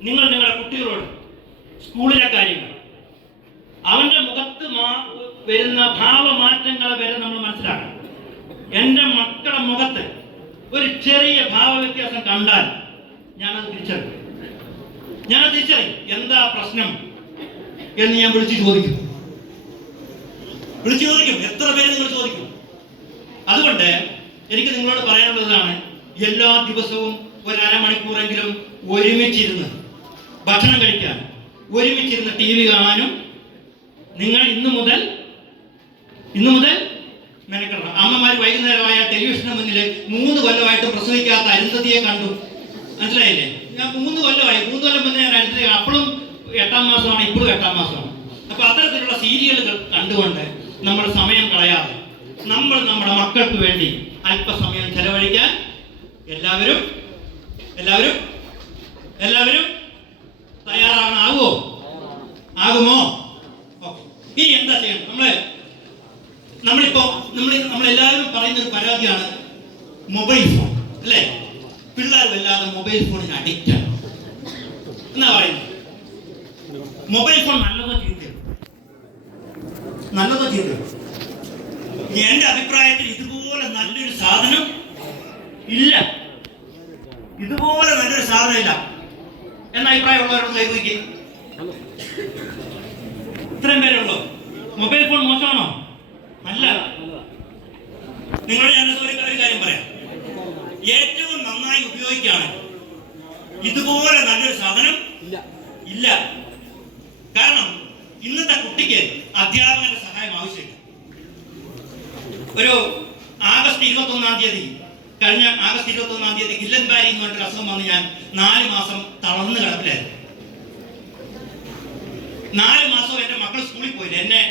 നിങ്ങൾ നിങ്ങളുടെ കുട്ടികളോട് സ്കൂളിലെ കാര്യങ്ങൾ, അവന്റെ മുഖത്ത് വരുന്ന ഭാവമാറ്റങ്ങളെ വരെ നമ്മൾ മനസ്സിലാക്കണം. എൻ്റെ മക്കളുടെ മുഖത്ത് ഒരു ചെറിയ ഭാവവ്യത്യാസം കണ്ടാൽ ഞാനത് തിരിച്ചറിയും. എന്താ പ്രശ്നം എന്ന് ഞാൻ വിളിച്ചു ചോദിക്കും. എത്ര പേര് നിങ്ങൾ ചോദിക്കും. അതുകൊണ്ട് എനിക്ക് നിങ്ങളോട് പറയാനുള്ളതാണ്, എല്ലാ ദിവസവും ഒരു അരമണിക്കൂറെങ്കിലും ഒരുമിച്ചിരുന്ന് ഭക്ഷണം കഴിക്കാൻ, ഒരുമിച്ചിരുന്ന് ടി വി കാണാനും നിങ്ങൾ ഇന്നു മുതൽ മെനക്കെടണം. അമ്മമാർ വൈകുന്നേരമായ ടെലിവിഷന് മുന്നിൽ 3 കൊല്ലമായിട്ട് പ്രസവിക്കാത്ത അരുന്ധതിയെ കണ്ടു, മനസ്സിലായില്ലേ? ഞാൻ 3 കൊല്ലമായി, 3 കൊല്ലം മുന്നേ ഞാൻ അരുന്ധതി, അപ്പോഴും 8-ാം മാസമാണ്, ഇപ്പോഴും 8-ാം മാസമാണ്. അപ്പൊ അത്തരത്തിലുള്ള സീരിയലുകൾ കണ്ടുകൊണ്ട് നമ്മൾ സമയം കളയാതെ നമ്മൾ നമ്മുടെ മക്കൾക്ക് വേണ്ടി അല്പസമയം ചെലവഴിക്കാൻ എല്ലാവരും തയ്യാറാകുമോ? ഇനി എന്താ ചെയ്യണം? നമ്മളെല്ലാവരും പറയുന്ന ഒരു പരാതിയാണ് മൊബൈൽ ഫോൺ, അല്ലേ? പിള്ളേർ വല്ലാതെ മൊബൈൽ ഫോണിന് അഡിക്റ്റ് ആണ് എന്നാ പറയുന്നത്. മൊബൈൽ ഫോൺ നല്ലതോ ചീത്തയോ? എന്റെ അഭിപ്രായത്തിൽ ഇതുപോലെ നല്ലൊരു സാധനം ഇല്ല. എന്ന അഭിപ്രായമുള്ളവരോട് കൈവയ്ക്ക്. ഇത്രയും പേരേ ഉള്ളൂ. മൊബൈൽ ഫോൺ മോശമാണോ? അല്ല. നിങ്ങളോട് ഞാൻ ഒരു കാര്യം പറയാം. ഏറ്റവും നന്നായി ഉപയോഗിക്കുകയാണ് ഇതുപോലെ നല്ലൊരു സാധനം ഇല്ല. കാരണം ഇന്നത്തെ കുട്ടിക്ക് അധ്യാപകന്റെ സഹായം ആവശ്യമില്ല. ഒരു ആഗസ്റ്റ് 21-ാം തീയതി, കഴിഞ്ഞ ആഗസ്റ്റ് 21-ാം തീയതി ഗില്ലൻബാരി എന്ന് പറഞ്ഞൊരു അസുഖം വന്ന് ഞാൻ 4 മാസം തളർന്ന് കിടപ്പിലായിരുന്നു. 4 മാസം എന്റെ മക്കൾ സ്കൂളിൽ പോയില്ല. എന്നെ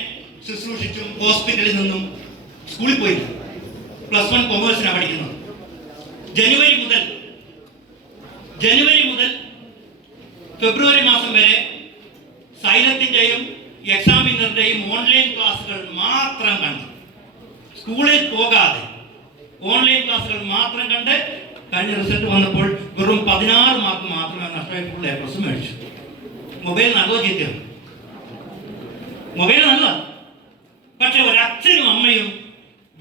ശുശ്രൂഷിച്ചും ഹോസ്പിറ്റലിൽ നിന്നും സ്കൂളിൽ പോയില്ല. +1 കൊമേഴ്സിനാണ് പഠിക്കുന്നത്. ജനുവരി മുതൽ ഫെബ്രുവരി മാസം വരെ സൈലത്തിന്റെയും എക്സാമിനറുടെയും ഓൺലൈൻ ക്ലാസ്സുകൾ മാത്രം കണ്ട്, സ്കൂളിൽ പോകാതെ ഓൺലൈൻ ക്ലാസ്സുകൾ മാത്രം കണ്ട് കഴിഞ്ഞ റിസൾട്ട് വന്നപ്പോൾ വെറും 16 മാർക്ക് മാത്രമേ നഷ്ടമായി ഫുൾ A+ മേടിച്ചു. മൊബൈൽ നല്ലതോ ചീത്തയോ? മൊബൈൽ നല്ലതാണ്. പക്ഷെ ഒരച്ഛനും അമ്മയും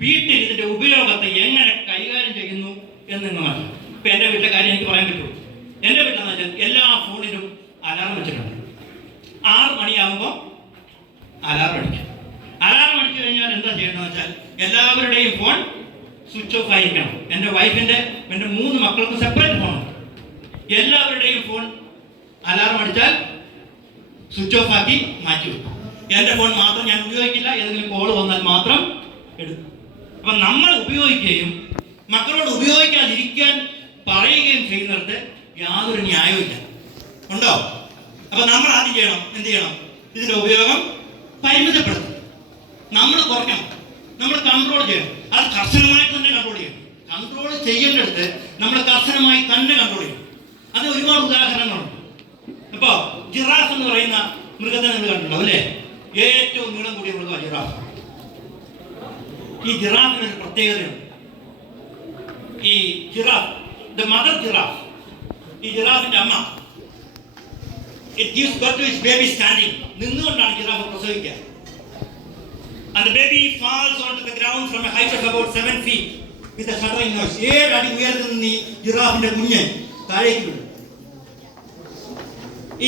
വീട്ടിൽ ഇതിന്റെ ഉപയോഗത്തെ എങ്ങനെ കൈകാര്യം ചെയ്യുന്നു എന്ന് നിങ്ങൾ മനസ്സിലാക്കും. ഇപ്പൊ എന്റെ വീട്ടിലെ കാര്യം എനിക്ക് പറയാൻ പറ്റുള്ളൂ. എന്റെ വീട്ടിലെന്ന് വെച്ചാൽ എല്ലാ ഫോണിലും അലാറം വെച്ചിട്ടുണ്ട്. 6 മണിയാകുമ്പോൾ അലാറം അടിക്കും. അലാറം അടിച്ചു കഴിഞ്ഞാൽ എന്താ ചെയ്യണമെന്ന് വെച്ചാൽ എല്ലാവരുടെയും ഫോൺ സ്വിച്ച് ഓഫ് ആയിരിക്കണം. എൻ്റെ വൈഫിന്റെ, എൻ്റെ 3 മക്കൾക്കും സെപ്പറേറ്റ് ഫോണുണ്ട്. എല്ലാവരുടെയും ഫോൺ അലാറം അടിച്ചാൽ സ്വിച്ച് ഓഫ് ആക്കി മാറ്റി വെക്കും. എൻ്റെ ഫോൺ മാത്രം ഞാൻ ഉപയോഗിക്കില്ല. ഏതെങ്കിലും കോൾ വന്നാൽ മാത്രം എടുക്കും. അപ്പൊ നമ്മൾ ഉപയോഗിക്കുകയും മക്കളോട് ഉപയോഗിക്കാതിരിക്കാൻ പറയുകയും ചെയ്യുന്നിടത്ത് യാതൊരു ന്യായവുമില്ല. ഉണ്ടോ? അപ്പൊ നമ്മൾ ആദ്യം ചെയ്യണം, എന്ത് ചെയ്യണം? ഇതിന്റെ ഉപയോഗം പരിമിതപ്പെടുത്തും. നമ്മൾ കുറയ്ക്കണം, നമ്മൾ കൺട്രോൾ ചെയ്യണം. അത് കർശനമായി തന്നെ കൺട്രോൾ ചെയ്യണം. കൺട്രോൾ ചെയ്യേണ്ടടുത്ത് നമ്മൾ കർശനമായി തന്നെ കൺട്രോൾ ചെയ്യണം. അത് ഒരുപാട് ഉദാഹരണങ്ങളുണ്ട്. അപ്പൊ ജിറാഫ് എന്ന് പറയുന്ന മൃഗത്തെ നിങ്ങൾ കണ്ടിട്ടുണ്ടോ, അല്ലേ? ഏറ്റവും നീളം കൂടിയ മൃഗമാണ് ജിറാഫ്. ഈ ജിറാഫിനൊരു പ്രത്യേകതയുണ്ട്. ഈ ജിറാഫ്, ദ മദർ ജിറാഫ്, ഈ ജിറാഫിന്റെ അമ്മ, it gives birth to its baby standing. നിന്നുകൊണ്ടാണ് giraffe പ്രസവിക്കുക. And the baby falls onto the ground from a height of about 7 feet with a shuddering noise. 7 അടി ഉയരത്തിൽ നിന്ന് ഈ ജിറാഫിന്റെ കുഞ്ഞ് താഴേക്ക് വീഴും.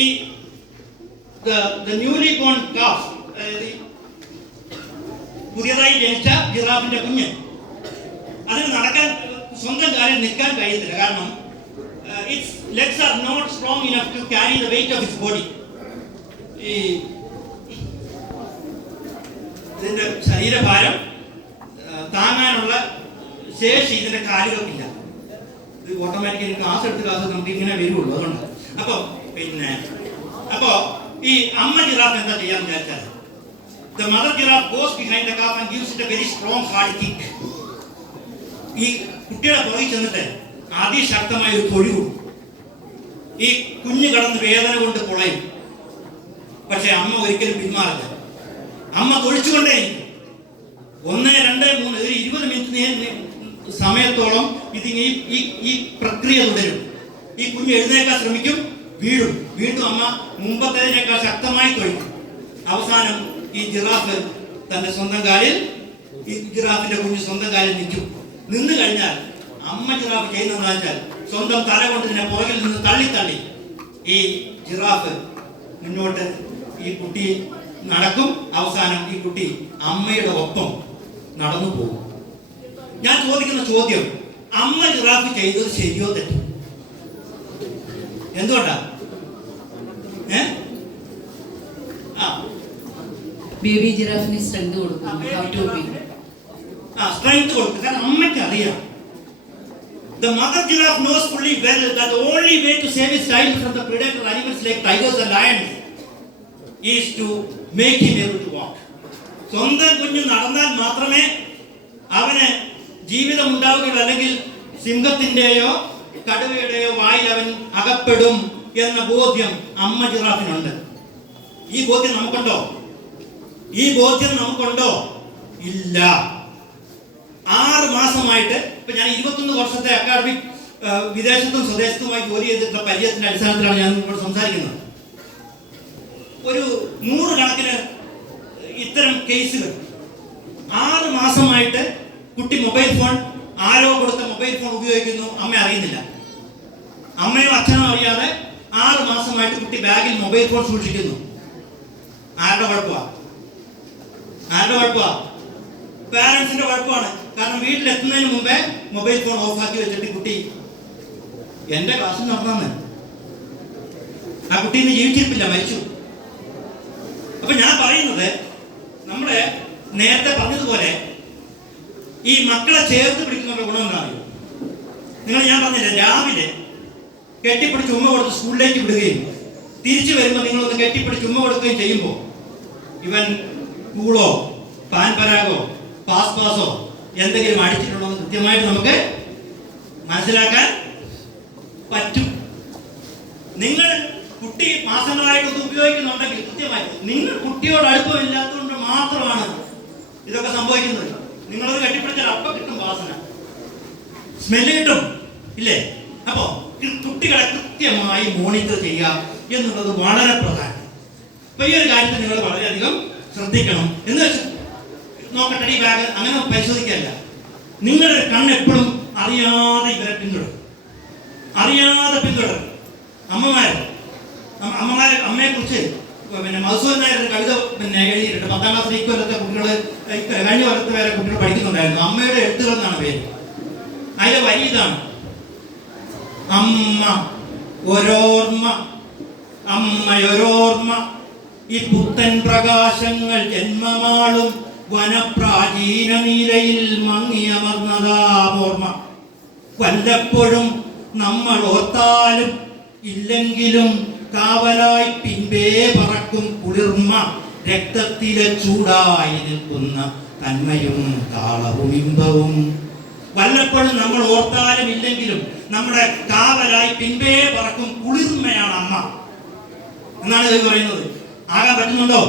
ഈ the newly born calf, പുതിയതായി ജനിച്ച ജിറാഫിന്റെ കുഞ്ഞ്, അതിന് നടക്കാൻ, സ്വന്തം കാലിൽ നിൽക്കാൻ കഴിയത്തില്ല. കാരണം its legs are not strong enough to carry the weight of its body. ഇതിന്റെ ശരീരഭാരം താങ്ങാനുള്ള ശേഷി ഇതിന്റെ കാലുകൾക്കില്ല. ഇത് ഓട്ടോമാറ്റിക്കലി ക്ലാസ് നമുക്ക് ഇങ്ങനെ വരുള്ളൂ. അതുകൊണ്ട് അപ്പോ ഈ അമ്മ ജിറാഫ് എന്താ ചെയ്യാന്ന് വിചാരിച്ചാൽ, the mother giraffe goes behind the calf and gives it a very strong hard kick. ഈ കുട്ടിയുടെ പുറകിൽ ചെന്നിട്ട് അതിശക്തമായ ഒരു തൊഴി കൊടുക്കും. ഈ കുഞ്ഞ് കടന്ന് വേദന കൊണ്ട് പൊളയും. പക്ഷെ അമ്മ ഒരിക്കലും പിന്മാറില്ല. അമ്മ തൊഴിച്ചുകൊണ്ടേയിരിക്കും. 1, 2, 3 ഒരു 20 മിനിറ്റ് സമയത്തോളം ഇതിങ്ങനെ ഈ പ്രക്രിയ തുടരും. ഈ കുഞ്ഞ് എഴുന്നേക്കാൻ ശ്രമിക്കും, വീഴും. വീണ്ടും അമ്മ മുമ്പത്തേതിനേക്കാൾ ശക്തമായി തൊഴിക്കും. അവസാനം ഈ ജിറാഫ് തന്റെ സ്വന്തം കാലിൽ, ഈ ജിറാഫിന്റെ കുഞ്ഞ് സ്വന്തം കാലിൽ നിൽക്കും. നിന്ന് കഴിഞ്ഞാൽ അമ്മ ജിറാഫ് ചെയ്യുന്നതെന്ന് വെച്ചാൽ സ്വന്തം തല കൊണ്ട് ഇതിനെ പുറകിൽ നിന്ന് തള്ളി ഈ ജിറാഫ് മുന്നോട്ട് ഈ കുട്ടി നടക്കും. അവസാനം ഈ കുട്ടി അമ്മയുടെ ഒപ്പം നടന്നു പോകും. ഞാൻ ചോദിക്കുന്ന ചോദ്യം, അമ്മ ജിറാഫ് ചെയ്തത് ശരിയോ തെറ്റോ? എന്തുകൊണ്ടാ? ബേബി ജിറാഫിന് സ്ട്രെങ്ത് കൊടുക്കും. സ്ട്രെങ്ത് കൊടുക്കും. കാരണം അമ്മയ്ക്ക് അറിയാം. The mother giraffe knows fully well that the only way to save its child from the predator animals like tigers and lions is to make him able to walk. സ്വന്തം കുഞ്ഞ് നടന്നാൽ മാത്രമേ അവന് ജീവിതം ഉണ്ടാവുകയുള്ളൂ. അല്ലെങ്കിൽ സിംഹത്തിന്റെയോ കടുവയുടെയോ വായിൽ അവൻ അകപ്പെടും എന്ന ബോധ്യം അമ്മ ജിറാഫിനുണ്ട്. ഈ ബോധ്യം നമുക്കുണ്ടോ? ഈ ബോധ്യം നമുക്കുണ്ടോ? ഇല്ല. 6 മാസമായിട്ട് ഇപ്പൊ ഞാൻ 21 വർഷത്തെ അക്കാഡമിക് വിദേശത്തും സ്വദേശത്തുമായി ജോലി ചെയ്തിട്ടുള്ള പരിചയത്തിന്റെ അടിസ്ഥാനത്തിലാണ് ഞാൻ ഇപ്പോൾ സംസാരിക്കുന്നത്. ഒരു 100 കണക്കിന് ഇത്തരം കേസുകൾ. 6 മാസമായിട്ട് കുട്ടി മൊബൈൽ ഫോൺ, ആരോ കൊടുത്ത മൊബൈൽ ഫോൺ ഉപയോഗിക്കുന്നു, അമ്മ അറിയുന്നില്ല. അമ്മയോ അച്ഛനോ അറിയാതെ 6 മാസമായിട്ട് കുട്ടി ബാഗിൽ മൊബൈൽ ഫോൺ സൂക്ഷിക്കുന്നു. ആരുടെ കുഴപ്പമാണ്? പാരന്റ്സിന്റെ കുഴപ്പമാണ്. കാരണം വീട്ടിലെത്തുന്നതിന് മുമ്പേ മൊബൈൽ ഫോൺ ഓഫാക്കി വെച്ചിട്ട് കുട്ടി എന്റെ ക്ലാസ്സിൽ നടന്നാന്ന്. ആ കുട്ടി ഇന്ന് ജീവിച്ചിരിപ്പില്ല, മരിച്ചു. അപ്പൊ ഞാൻ പറയുന്നത്, നമ്മള് നേരത്തെ പറഞ്ഞതുപോലെ ഈ മക്കളെ ചേർത്ത് പിടിക്കുന്ന ഗുണം എന്താണെന്നറിയോ? ഞാൻ പറഞ്ഞില്ലേ, രാവിലെ കെട്ടിപ്പിടിച്ച് ഉമ്മ കൊടുത്ത് സ്കൂളിലേക്ക് വിടുകയും തിരിച്ചു വരുമ്പോൾ നിങ്ങളൊന്ന് കെട്ടിപ്പിടിച്ച് ഉമ്മ കൊടുക്കുകയും ചെയ്യുമ്പോൾ ഇവൻ കൂളോ പാൻപരാഗോ പാസ്പാസോ എന്തെങ്കിലും അടിച്ചിട്ടുണ്ടോ എന്ന് കൃത്യമായിട്ട് നമുക്ക് മനസ്സിലാക്കാൻ പറ്റും. നിങ്ങൾ കുട്ടി മാസങ്ങളായിട്ട് ഇത് ഉപയോഗിക്കുന്നുണ്ടെങ്കിൽ കൃത്യമായി, നിങ്ങൾ കുട്ടിയോട് അടുപ്പമില്ലാത്തതുകൊണ്ട് മാത്രമാണ് ഇതൊക്കെ സംഭവിക്കുന്നത്. നിങ്ങളത് കെട്ടിപ്പിടിച്ചാൽ അപ്പം കിട്ടും വാസന, സ്മെല്ല് കിട്ടും, ഇല്ലേ? അപ്പോ കുട്ടികളെ കൃത്യമായി മോണിറ്റർ ചെയ്യുക എന്നുള്ളത് വളരെ പ്രധാനം. അപ്പൊ ഈ ഒരു കാര്യത്തിൽ നിങ്ങൾ വളരെയധികം ശ്രദ്ധിക്കണം. എന്ന് വെച്ചാൽ നോക്കട്ടെ, ഈ ബാഗ് അങ്ങനെ പരിശോധിക്കല്ല. നിങ്ങളുടെ കണ്ണ് എപ്പോഴും അറിയാതെ ഇവരെ പിന്തുടരും. അമ്മയെ കുറിച്ച് മധുസൂദൻ നായർ ഒരു കവിത എഴുതിയിട്ടുണ്ട്. 10ാം ക്ലാസ്സിൽ ഇക്കൊല്ലത്തെ കുട്ടികൾ, കഴിഞ്ഞ കൊല്ലത്തെ വരെ കുട്ടികൾ പഠിക്കുന്നുണ്ടായിരുന്നു. അമ്മയുടെ എഴുത്തുകൾ എന്നാണ് പേര്. അതിലെ വരി ഇതാണ്: അമ്മ ഒരോർമ്മ, അമ്മയൊരോർമ്മ, ഈ പുത്തൻ പ്രകാശങ്ങൾ ജന്മമാളും വനപ്രാചീന നീലയിൽ മങ്ങിയമർന്നതാമോർമ്മ. വല്ലപ്പോഴും നമ്മൾ ഓർത്താലും ഇല്ലെങ്കിലും കാവലായി പിൻപേ പറക്കും കുളിർമ. രക്തത്തിലെ ചൂടായി നിൽക്കുന്ന തന്മയും താളവും ഇമ്പവും. വല്ലപ്പോഴും നമ്മൾ ഓർത്താലും ഇല്ലെങ്കിലും നമ്മുടെ കാവലായി പിൻപേ പറക്കും കുളിർമയാണ് അമ്മ എന്നാണ് ഇത് പറയുന്നത്. ആകാൻ പറ്റുന്നുണ്ടോ?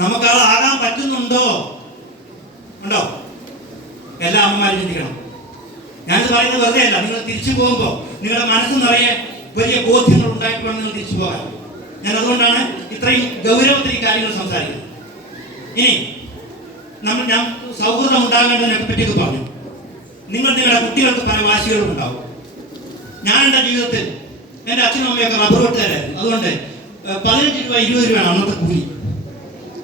നമുക്കത് ആകാൻ പറ്റുന്നുണ്ടോ? ഉണ്ടോ? എല്ലാ അമ്മമാരും ചിന്തിക്കണം. ഞാനിത് പറയുന്നത് വെറുതെ അല്ല. നിങ്ങൾ തിരിച്ചു പോകുമ്പോൾ നിങ്ങളുടെ മനസ്സ് നിറയെ വലിയ ബോധ്യങ്ങൾ ഉണ്ടായിട്ട് വേണം നിങ്ങൾ തിരിച്ചു പോകാൻ. ഞാൻ അതുകൊണ്ടാണ് ഇത്രയും ഗൗരവത്തിൽ ഈ കാര്യങ്ങൾ സംസാരിക്കുന്നത്. ഇനി ഞാൻ സൗഹൃദം ഉണ്ടാകേണ്ടതിനെ പറ്റിയൊക്കെ പറഞ്ഞു. നിങ്ങളുടെ കുട്ടികൾക്ക് പല വാശികളും ഉണ്ടാവും. ഞാൻ എൻ്റെ ജീവിതത്തിൽ എൻ്റെ അച്ഛനും അമ്മയൊക്കെ റബ്ബർ വെട്ടുകാരായിരുന്നു. അതുകൊണ്ട് 15 രൂപ 20 രൂപയാണ് അന്നത്തെ കൂലി.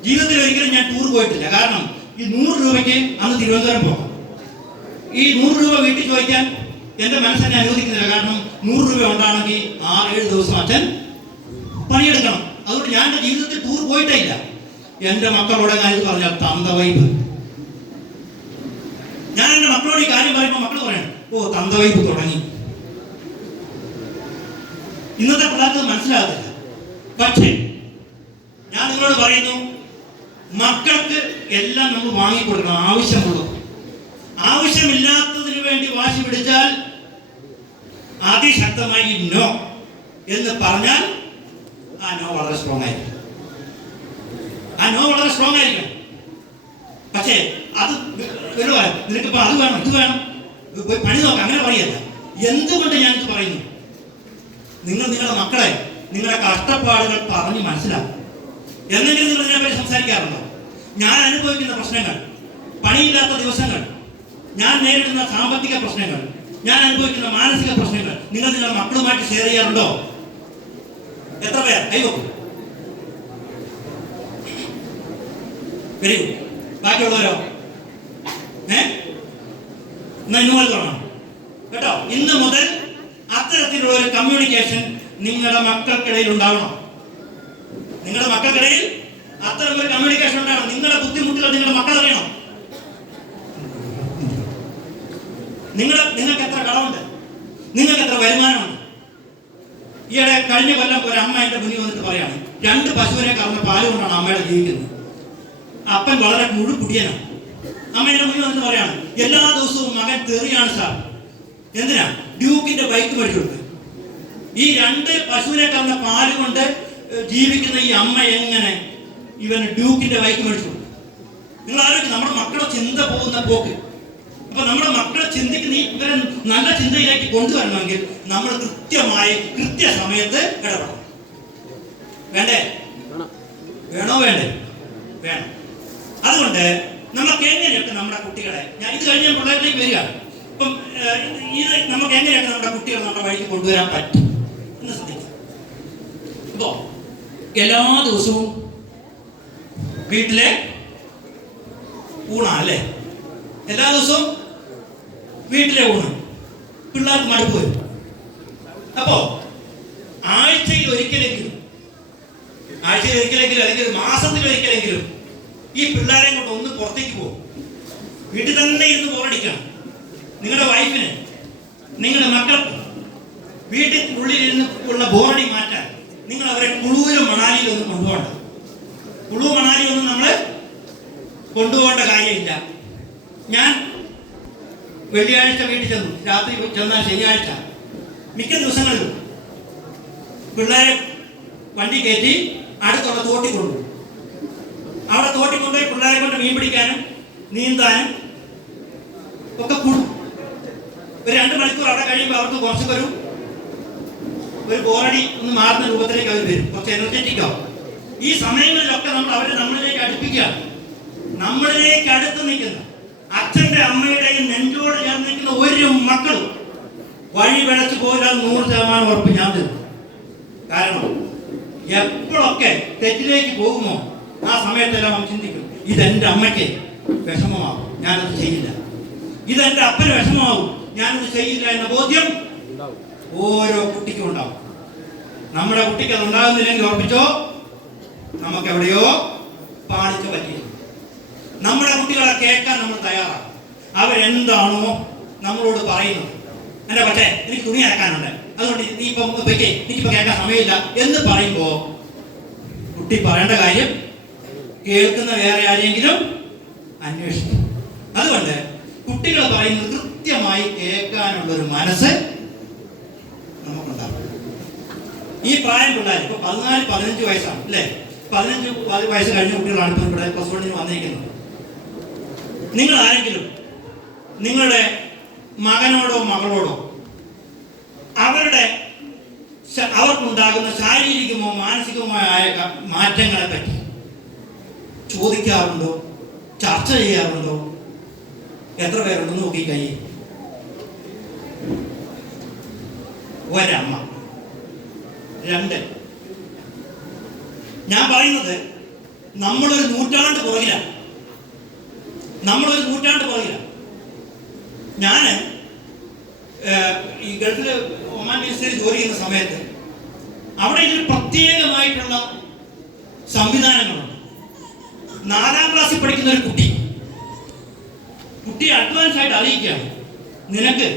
ജീവിതത്തിൽ ഒരിക്കലും ഞാൻ ടൂർ പോയിട്ടില്ല. കാരണം ഈ 100 രൂപയ്ക്ക് അന്ന് തിരുവനന്തപുരം പോകാം. ഈ 100 രൂപ വീട്ടിൽ ചോദിക്കാൻ എൻ്റെ മനസ്സിനെ അനുവദിക്കുന്നില്ല. കാരണം 100 രൂപ ഉണ്ടാണെങ്കിൽ 6-7 ദിവസം അച്ഛൻ പണിയെടുക്കണം. അതുകൊണ്ട് ഞാൻ എൻ്റെ ജീവിതത്തിൽ ടൂർ പോയിട്ടേ ഇല്ല. എൻ്റെ മക്കളോട് ഞാൻ ഇത് പറഞ്ഞാൽ തന്ത വൈബ്. ഞാൻ എൻ്റെ മക്കളോട് ഈ കാര്യം പറയുമ്പോൾ മക്കൾ പറയണം, ഓ തന്ത വൈബ് തുടങ്ങി. ഇന്നത്തെ പിള്ളേർക്ക് മനസ്സിലാകത്തില്ല. പക്ഷേ ഞാൻ നിങ്ങളോട് പറയുന്നു, മക്കൾക്ക് എല്ലാം നമ്മൾ വാങ്ങിക്കൊടുക്കണം. ആവശ്യമുള്ളത്. ആവശ്യമില്ലാത്തതിന് വേണ്ടി വാശി പിടിച്ചാൽ അതിശക്തമായി നോ എന്ന് പറഞ്ഞാൽ ആ നോ വളരെ സ്ട്രോങ് ആയിരിക്കും. പക്ഷേ അത് നിനക്കിപ്പോ അത് വേണം, ഇത് വേണം, പണി നോക്കാം, അങ്ങനെ പറയല്ല. എന്തുകൊണ്ട് ഞാനിത് പറയുന്നു? നിങ്ങളുടെ മക്കളെ നിങ്ങളുടെ കഷ്ടപ്പാടുകൾ പറഞ്ഞ് മനസ്സിലാക്കും. എന്തെങ്കിലും നിങ്ങൾ ഇതിനെപ്പറ്റി സംസാരിക്കാറുണ്ടോ? ഞാൻ അനുഭവിക്കുന്ന പ്രശ്നങ്ങൾ, പണിയില്ലാത്ത ദിവസങ്ങൾ, ഞാൻ നേരിടുന്ന സാമ്പത്തിക പ്രശ്നങ്ങൾ, ഞാൻ അനുഭവിക്കുന്ന മാനസിക പ്രശ്നങ്ങൾ നിങ്ങളുടെ മക്കളുമായിട്ട് ഷെയർ ചെയ്യാറുണ്ടോ? എത്ര പേർ കൈവക്കും? Very good. ബാക്കിയുള്ളവരോ? എന്നാൽ ഇന്ന് മുതൽ തുടങ്ങണം കേട്ടോ. ഇന്ന് മുതൽ അത്തരത്തിലുള്ള ഒരു കമ്മ്യൂണിക്കേഷൻ നിങ്ങളുടെ മക്കൾക്കിടയിൽ ഉണ്ടാവണം. നിങ്ങളുടെ മക്കൾക്കിടയിൽ അത്തരം ഒരു കമ്മ്യൂണിക്കേഷൻ ഉണ്ടാവണം. നിങ്ങളുടെ ബുദ്ധിമുട്ടുകൾ നിങ്ങളുടെ മക്കൾ അറിയണം. നിങ്ങൾക്ക് എത്ര കടമുണ്ട്, നിങ്ങൾക്ക് എത്ര വരുമാനമുണ്ട്. ഈയിടെ കഴിഞ്ഞ കൊല്ലം ഒരു അമ്മ എൻ്റെ മുന്നിൽ വന്നിട്ട് പറയാണ്, 2 പശുവിനെ കറന്ന പാല് കൊണ്ടാണ് അമ്മയുടെ ജീവിക്കുന്നത്. അപ്പൻ വളരെ മുഴുകുടിയനാണ്. അമ്മ എൻ്റെ മുന്നിൽ വന്നിട്ട് പറയാണ്, എല്ലാ ദിവസവും മകൻ തെറിയാണ് സാർ. എന്തിനാ? ഡ്യൂക്കിന്റെ ബൈക്ക് മേടിച്ചു കൊടുത്ത്. ഈ 2 പശുവിനെ കറന്ന പാല് കൊണ്ട് ജീവിക്കുന്ന ഈ അമ്മ എങ്ങനെ ഇവന് ഡ്യൂക്കിന്റെ ബൈക്ക് മേടിച്ചു കൊടുക്കും? നിങ്ങൾ ആലോചിക്കും, നമ്മുടെ മക്കളുടെ ചിന്ത പോകുന്ന പോക്ക്. അപ്പൊ നമ്മുടെ മക്കളെ ചിന്തിക്കുന്ന ഇവരെ നല്ല ചിന്തയിലേക്ക് കൊണ്ടുവരണമെങ്കിൽ നമ്മൾ കൃത്യസമയത്ത് ഇടപെടണം. വേണ്ടേ? വേണോ? വേണ്ടേ? വേണം. അതുകൊണ്ട് നമുക്ക് എങ്ങനെയൊക്കെ നമ്മുടെ കുട്ടികളെ, ഞാൻ ഇത് കഴിഞ്ഞ പിള്ളേരിലേക്ക് വരികയാണ്. ഇപ്പം ഇത് നമുക്ക് എങ്ങനെയൊക്കെ നമ്മുടെ കുട്ടികളെ നമ്മുടെ വഴിക്ക് കൊണ്ടുവരാൻ പറ്റും എന്ന് ശ്രദ്ധിക്കാം. ഇപ്പോ എല്ലാ ദിവസവും വീട്ടിലെ ഊണാ അല്ലേ? എല്ലാ ദിവസവും വീട്ടിലെ ഊണ് പിള്ളേർക്ക് മടുപ്പ് വരും. അപ്പോ ആഴ്ചയിൽ ഒരിക്കലെങ്കിലും അല്ലെങ്കിൽ മാസത്തിലൊരിക്കലെങ്കിലും ഈ പിള്ളേരെ കൊണ്ട് ഒന്ന് പുറത്തേക്ക് പോകും. വീട്ടിൽ തന്നെ ഇരുന്ന് ബോറടിക്കണം. നിങ്ങളുടെ വൈഫിന്, നിങ്ങളുടെ മക്കൾക്ക് വീട്ടിൽ ഉള്ളിലിരുന്ന് ഉള്ള ബോറടി മാറ്റാൻ നിങ്ങൾ അവരെ കുളൂരും മണാലിയിലും ഒന്നും കൊണ്ടുപോകണ്ട. കുളു മണാലിയൊന്നും നമ്മൾ കൊണ്ടുപോകേണ്ട കാര്യമില്ല. ഞാൻ വെള്ളിയാഴ്ച വീട്ടിൽ ചെന്നു, രാത്രി ചെന്നാൽ ശനിയാഴ്ച മിക്ക ദിവസങ്ങളിലും പിള്ളേരെ വണ്ടി കയറ്റി അടുത്തുള്ള തോട്ടി കൊണ്ടുപോകും. അവിടെ തോട്ടി കൊണ്ടുപോയി പിള്ളേരെ കൊണ്ട് മീൻ പിടിക്കാനും നീന്താനും ഒക്കെ കൂടും. ഒരു 2 മണിക്കൂർ അവിടെ കഴിയുമ്പോൾ അവർക്ക് കുറച്ചൊക്കെ ഒരു ബോറടി ഒന്ന് മാറുന്ന രൂപത്തിലേക്ക് അവർ വരും. കുറച്ച് എനർജറ്റിക് ആവും. ഈ സമയങ്ങളിലൊക്കെ നമ്മൾ അവരെ നമ്മളിലേക്ക് അടുപ്പിക്കുക. നമ്മളിലേക്ക് അടുത്ത് നിൽക്കുന്ന അച്ഛന്റെ അമ്മയുടെയും നെഞ്ചോട് ചേർന്ന് നിൽക്കുന്ന ഒരു മക്കളും വഴി പിഴച്ചു പോരാൻ 100% ഉറപ്പ് ഞാൻ തരും. കാരണം എപ്പോഴൊക്കെ തെറ്റിലേക്ക് പോകുമോ ആ സമയത്തെല്ലാം നമ്മൾ ചിന്തിക്കും, ഇതെന്റെ അമ്മയ്ക്ക് വിഷമമാവും, ഞാനത് ചെയ്യില്ല. ഇതെന്റെ അപ്പന് വിഷമമാവും, ഞാനത് ചെയ്യില്ല എന്ന ബോധ്യം ഓരോ കുട്ടിക്കും ഉണ്ടാവും. നമ്മുടെ കുട്ടിക്ക് അത് ഉണ്ടാകുന്നില്ലെങ്കിൽ ഉറപ്പിച്ചോ, നമുക്ക് എവിടെയോ പാടിച്ചു പറ്റിയിരുന്നു. നമ്മുടെ കുട്ടികളെ കേൾക്കാൻ നമ്മൾ തയ്യാറാണ്. അവരെന്താണോ നമ്മളോട് പറയുന്നത്, എൻ്റെ പക്ഷേ എനിക്ക് തുണി അലക്കാനുണ്ട്, അതുകൊണ്ട് നീ ഇപ്പം വെക്കേ, എനിക്കിപ്പോൾ കേൾക്കാൻ സമയമില്ല എന്ന് പറയുമ്പോൾ കുട്ടി പറയേണ്ട കാര്യം കേൾക്കുന്ന വേറെ ആരെങ്കിലും അന്വേഷിക്കും. അതുകൊണ്ട് കുട്ടികൾ പറയുന്നത് കൃത്യമായി കേൾക്കാനുള്ളൊരു മനസ്സ് നമുക്കുണ്ടാകും. ഈ പ്രായം പിള്ളേർ ഇപ്പൊ 14-15 വയസ്സാണ് അല്ലേ? 15 വയസ്സ് കഴിഞ്ഞ കുട്ടികളാണ് ഇപ്പം ഇവിടെ +1 വന്നിരിക്കുന്നത്. നിങ്ങൾ ആരെങ്കിലും നിങ്ങളുടെ മകനോടോ മകളോടോ അവർക്കുണ്ടാകുന്ന ശാരീരികമോ മാനസികമോ ആയ മാറ്റങ്ങളെ പറ്റി ചോദിക്കാറുണ്ടോ? ചർച്ച ചെയ്യാറുണ്ടോ? എത്ര പേരുണ്ടെന്ന് നോക്കി കൈ. ഒരമ്മ, 2. ഞാൻ പറയുന്നത് നമ്മളൊരു നൂറ്റാണ്ട് പുറകിലാണ്. ഞാൻ ഈ ഗൾഫിൽ ഒമാൻ മിനിസ്റ്ററിൽ ജോലി ചെയ്യുന്ന സമയത്ത് അവിടെ ഇതിൽ പ്രത്യേകമായിട്ടുള്ള സംവിധാനങ്ങളുണ്ട്. 4ാം ക്ലാസ്സിൽ പഠിക്കുന്ന ഒരു കുട്ടി അഡ്വാൻസ് ആയിട്ട് അറിയിക്കുകയാണ്, നിനക്ക്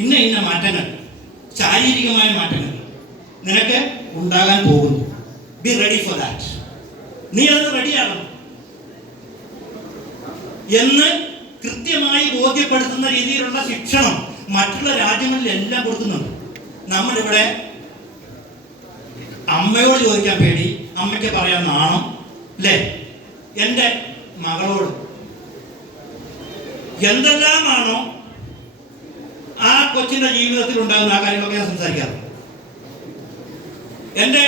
ഇന്ന മാറ്റങ്ങൾ, ശാരീരികമായ മാറ്റങ്ങൾ നിനക്ക് ഉണ്ടാകാൻ പോകുന്നു. Be ready for that. നീ അത് റെഡിയാകണം എന്ന് കൃത്യമായി ബോധ്യപ്പെടുത്തുന്ന രീതിയിലുള്ള ശിക്ഷണം മറ്റുള്ള രാജ്യങ്ങളിലെല്ലാം കൊടുക്കുന്നുണ്ട്. നമ്മളിവിടെ അമ്മയോട് ചോദിക്കാൻ പേടി, അമ്മയ്ക്ക് പറയാൻ നാണം അല്ലേ? എൻ്റെ മകളോട് എന്തെല്ലാമാണോ ആ കൊച്ചിന്റെ ജീവിതത്തിൽ ഉണ്ടാകുന്ന ആ കാര്യങ്ങളൊക്കെ ഞാൻ സംസാരിക്കാറ്. എൻ്റെ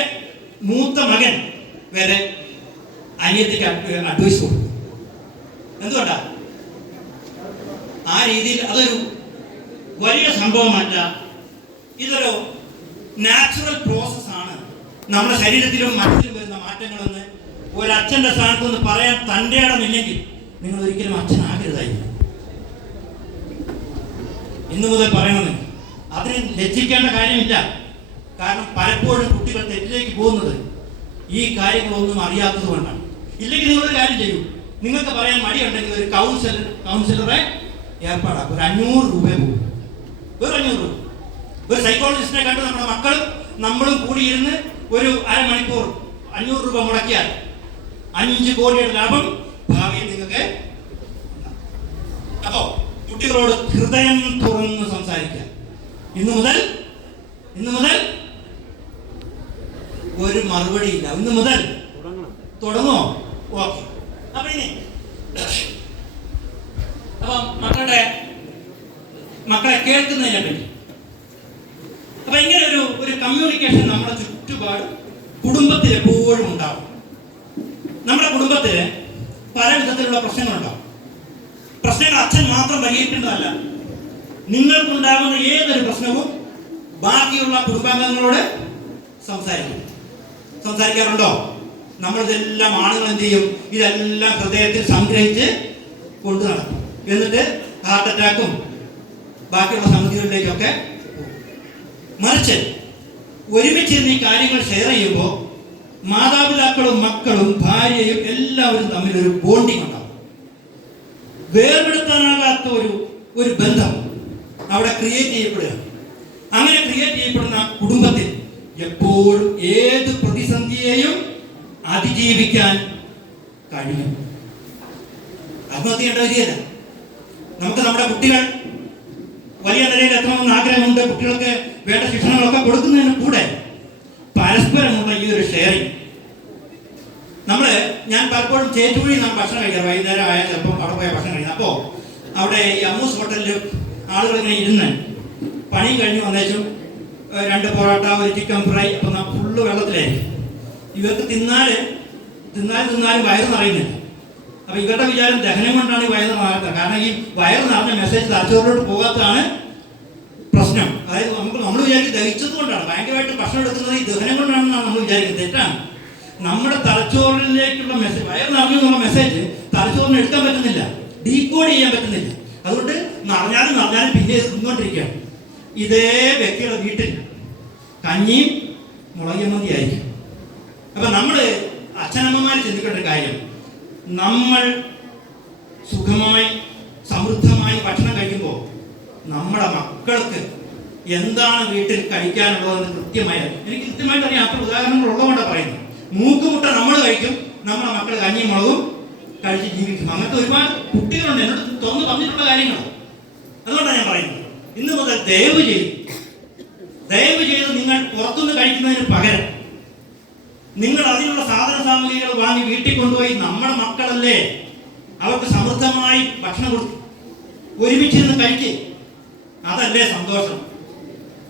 മൂത്ത മകൻ വരെ അനിയത്തിക്ക് അഡ്വൈസ് കൊടുക്കും. എന്തുകൊണ്ടാ? ആ രീതിയിൽ അതൊരു വലിയ സംഭവമല്ല, ഇതൊരു നാച്ചുറൽ പ്രോസസ്സാണ്. നമ്മുടെ ശരീരത്തിലും മനസ്സിലും വരുന്ന മാറ്റങ്ങളെന്ന് ഒരച്ഛൻ്റെ സ്ഥാനത്ത് നിന്ന് പറയാൻ തൻ്റെ ഇടമില്ലെങ്കിൽ നിങ്ങൾ ഒരിക്കലും അച്ഛനാകരുതായിരുന്നു. ഇന്നു മുതൽ പറയണമെന്ന്. അതിന് ലജ്ജിക്കേണ്ട കാര്യമില്ല. കാരണം പലപ്പോഴും കുട്ടികൾ തെറ്റിലേക്ക് പോകുന്നത് ഈ കാര്യങ്ങളൊന്നും അറിയാത്തത് കൊണ്ടാണ്. ഇല്ലെങ്കിൽ നിങ്ങളൊരു കാര്യം ചെയ്യൂ, നിങ്ങൾക്ക് പറയാൻ മടിയുണ്ടെങ്കിൽ ഒരു കൗൺസിലറെ ഏർപ്പാടാക്കും. ഒരു 500 രൂപ പോകും, ഒരു 500 രൂപ. ഒരു സൈക്കോളജിസ്റ്റിനെ കണ്ട് നമ്മുടെ മക്കളും നമ്മളും കൂടിയിരുന്ന് ഒരു അരമണിക്കൂർ 500 രൂപ മുടക്കിയാൽ 5 കോടിയുടെ ലാഭം ഭാവിയിൽ നിങ്ങൾക്ക്. അപ്പോ കുട്ടികളോട് ഹൃദയം തുറന്ന് സംസാരിക്കുക. ഇന്നു മുതൽ ഒരു മറുപടിയില്ല. ഇന്നു മുതൽ തുടങ്ങുമോ? ഓക്കെ. അപ്പൊ ഇനി അപ്പൊ മക്കളെ കേൾക്കുന്നതിനെ പറ്റി, അപ്പൊ ഇങ്ങനെ ഒരു കമ്മ്യൂണിക്കേഷൻ നമ്മുടെ ചുറ്റുപാട് കുടുംബത്തിൽ എപ്പോഴും ഉണ്ടാവും. നമ്മുടെ കുടുംബത്തിൽ പല വിധത്തിലുള്ള പ്രശ്നങ്ങളുണ്ടാവും. പ്രശ്നങ്ങൾ അച്ഛൻ മാത്രം പരിഹരിക്കേണ്ടതല്ല. നിങ്ങൾക്കുണ്ടാകുന്ന ഏതൊരു പ്രശ്നവും ബാക്കിയുള്ള കുടുംബാംഗങ്ങളോട് സംസാരിക്കാറുണ്ടോ? നമ്മളിതെല്ലാം ആണുങ്ങൾ എന്ത് ചെയ്യും? ഇതെല്ലാം ഹൃദയത്തിൽ സംഗ്രഹിച്ച് കൊണ്ടു നടക്കും. എന്നിട്ട് ഹാർട്ട് അറ്റാക്കും ബാക്കിയുള്ള സംഗതികളിലേക്കൊക്കെ. മറിച്ച് ഒരുമിച്ചിരുന്ന് ഈ കാര്യങ്ങൾ ഷെയർ ചെയ്യുമ്പോൾ മാതാപിതാക്കളും മക്കളും ഭാര്യയും എല്ലാവരും തമ്മിലൊരു ബോണ്ടിങ് ഉണ്ടാവും. വേർപെടുത്താനാകാത്ത ഒരു ബന്ധം അവിടെ ക്രിയേറ്റ് ചെയ്യപ്പെടുക. അങ്ങനെ ക്രിയേറ്റ് ചെയ്യപ്പെടുന്ന കുടുംബത്തിൽ എപ്പോഴും ഏത് പ്രതിസന്ധിയെയും അതിജീവിക്കാൻ കഴിയും. ആത്മഹത്യ ചെയ്യേണ്ട വരികയല്ല. നമുക്ക് നമ്മുടെ കുട്ടികൾ വലിയ നിലയിൽ എത്തണമെന്ന് ആഗ്രഹമുണ്ട്. കുട്ടികൾക്ക് വേണ്ട ശിക്ഷണങ്ങളൊക്കെ കൊടുക്കുന്നതിന് കൂടെ പരസ്പരമുള്ള ഈ ഒരു ഷെയറിങ്. ഞാൻ പലപ്പോഴും ചേറ്റുവഴി നാം ഭക്ഷണം കഴിക്കാം. വൈകുന്നേരം ആയാൽ ചിലപ്പോൾ അവിടെ പോയ ഭക്ഷണം കഴിക്കാം. അപ്പോൾ അവിടെ ഈ അമ്മൂസ് ഹോട്ടലിൽ ആളുകൾ ഇങ്ങനെ ഇരുന്ന് പണിയും കഴിഞ്ഞ് വന്നേച്ചും 2 പൊറോട്ട, ഒരു ചിക്കൻ ഫ്രൈ. അപ്പം ഫുള്ള് വെള്ളത്തിലായിരിക്കും. ഇവർക്ക് തിന്നാലും വയറ് നിറയുന്നില്ല. അപ്പൊ ഇവരുടെ വിചാരം ദഹനം കൊണ്ടാണ് ഈ വയറ് നിറയാത്തത്. കാരണം ഈ വയറ് നിറഞ്ഞ മെസ്സേജ് തലച്ചോറിലോട്ട് പോകാത്തതാണ് പ്രശ്നം. അതായത് നമ്മൾ വിചാരിക്കും ദഹിച്ചത് കൊണ്ടാണ്. ഭയങ്കരമായിട്ട് ഭക്ഷണം എടുക്കുന്നത് ഈ ദഹനം കൊണ്ടാണെന്നാണ് നമ്മൾ വിചാരിക്കുന്നത്. തെറ്റാണ്. നമ്മുടെ തലച്ചോറിലേക്കുള്ള മെസ്സേജ്, വയറ് നിറഞ്ഞു എന്നുള്ള മെസ്സേജ് തലച്ചോറിന് എടുക്കാൻ പറ്റുന്നില്ല, ഡീകോഡ് ചെയ്യാൻ പറ്റുന്നില്ല. അതുകൊണ്ട് നിറഞ്ഞാലും പിന്നെ തിന്നുകൊണ്ടിരിക്കുകയാണ്. ഇതേ വ്യക്തിയുടെ വീട്ടിൽ കഞ്ഞിയും മുളക് ആയിരിക്കും. അപ്പൊ നമ്മള് അച്ഛനമ്മമാർ ചിന്തിക്കേണ്ട കാര്യം, നമ്മൾ സുഖമായി സമൃദ്ധമായി ഭക്ഷണം കഴിക്കുമ്പോൾ നമ്മുടെ മക്കൾക്ക് എന്താണ് വീട്ടിൽ കഴിക്കാനുള്ളതെന്ന് എനിക്ക് കൃത്യമായിട്ട് അറിയാം. അത്ര ഉദാഹരണങ്ങൾ ഉള്ളതുകൊണ്ടാണ് പറയുന്നത്. മൂക്കുമുട്ട നമ്മൾ കഴിക്കും, നമ്മുടെ മക്കൾ കഞ്ഞിയും മുളകും കഴിച്ച് ജീവിക്കും. അങ്ങനത്തെ ഒരുപാട് കുട്ടികളുണ്ട്, എന്നോട് തുറന്ന് പറഞ്ഞിട്ടുള്ള കാര്യങ്ങൾ. അതുകൊണ്ടാണ് ഞാൻ പറയുന്നത്, ഇന്ന് മുതൽ ദയവ് ചെയ്ത് നിങ്ങൾ പുറത്തുനിന്ന് കഴിക്കുന്നതിന് പകരം നിങ്ങൾ അതിനുള്ള സാധന സാമഗ്രികൾ വാങ്ങി വീട്ടിൽ കൊണ്ടുപോയി നമ്മുടെ മക്കളല്ലേ, അവർക്ക് സമൃദ്ധമായി ഭക്ഷണം കൊടുക്കും, ഒരുമിച്ചിരുന്ന് കഴിക്കുക. അതല്ലേ സന്തോഷം.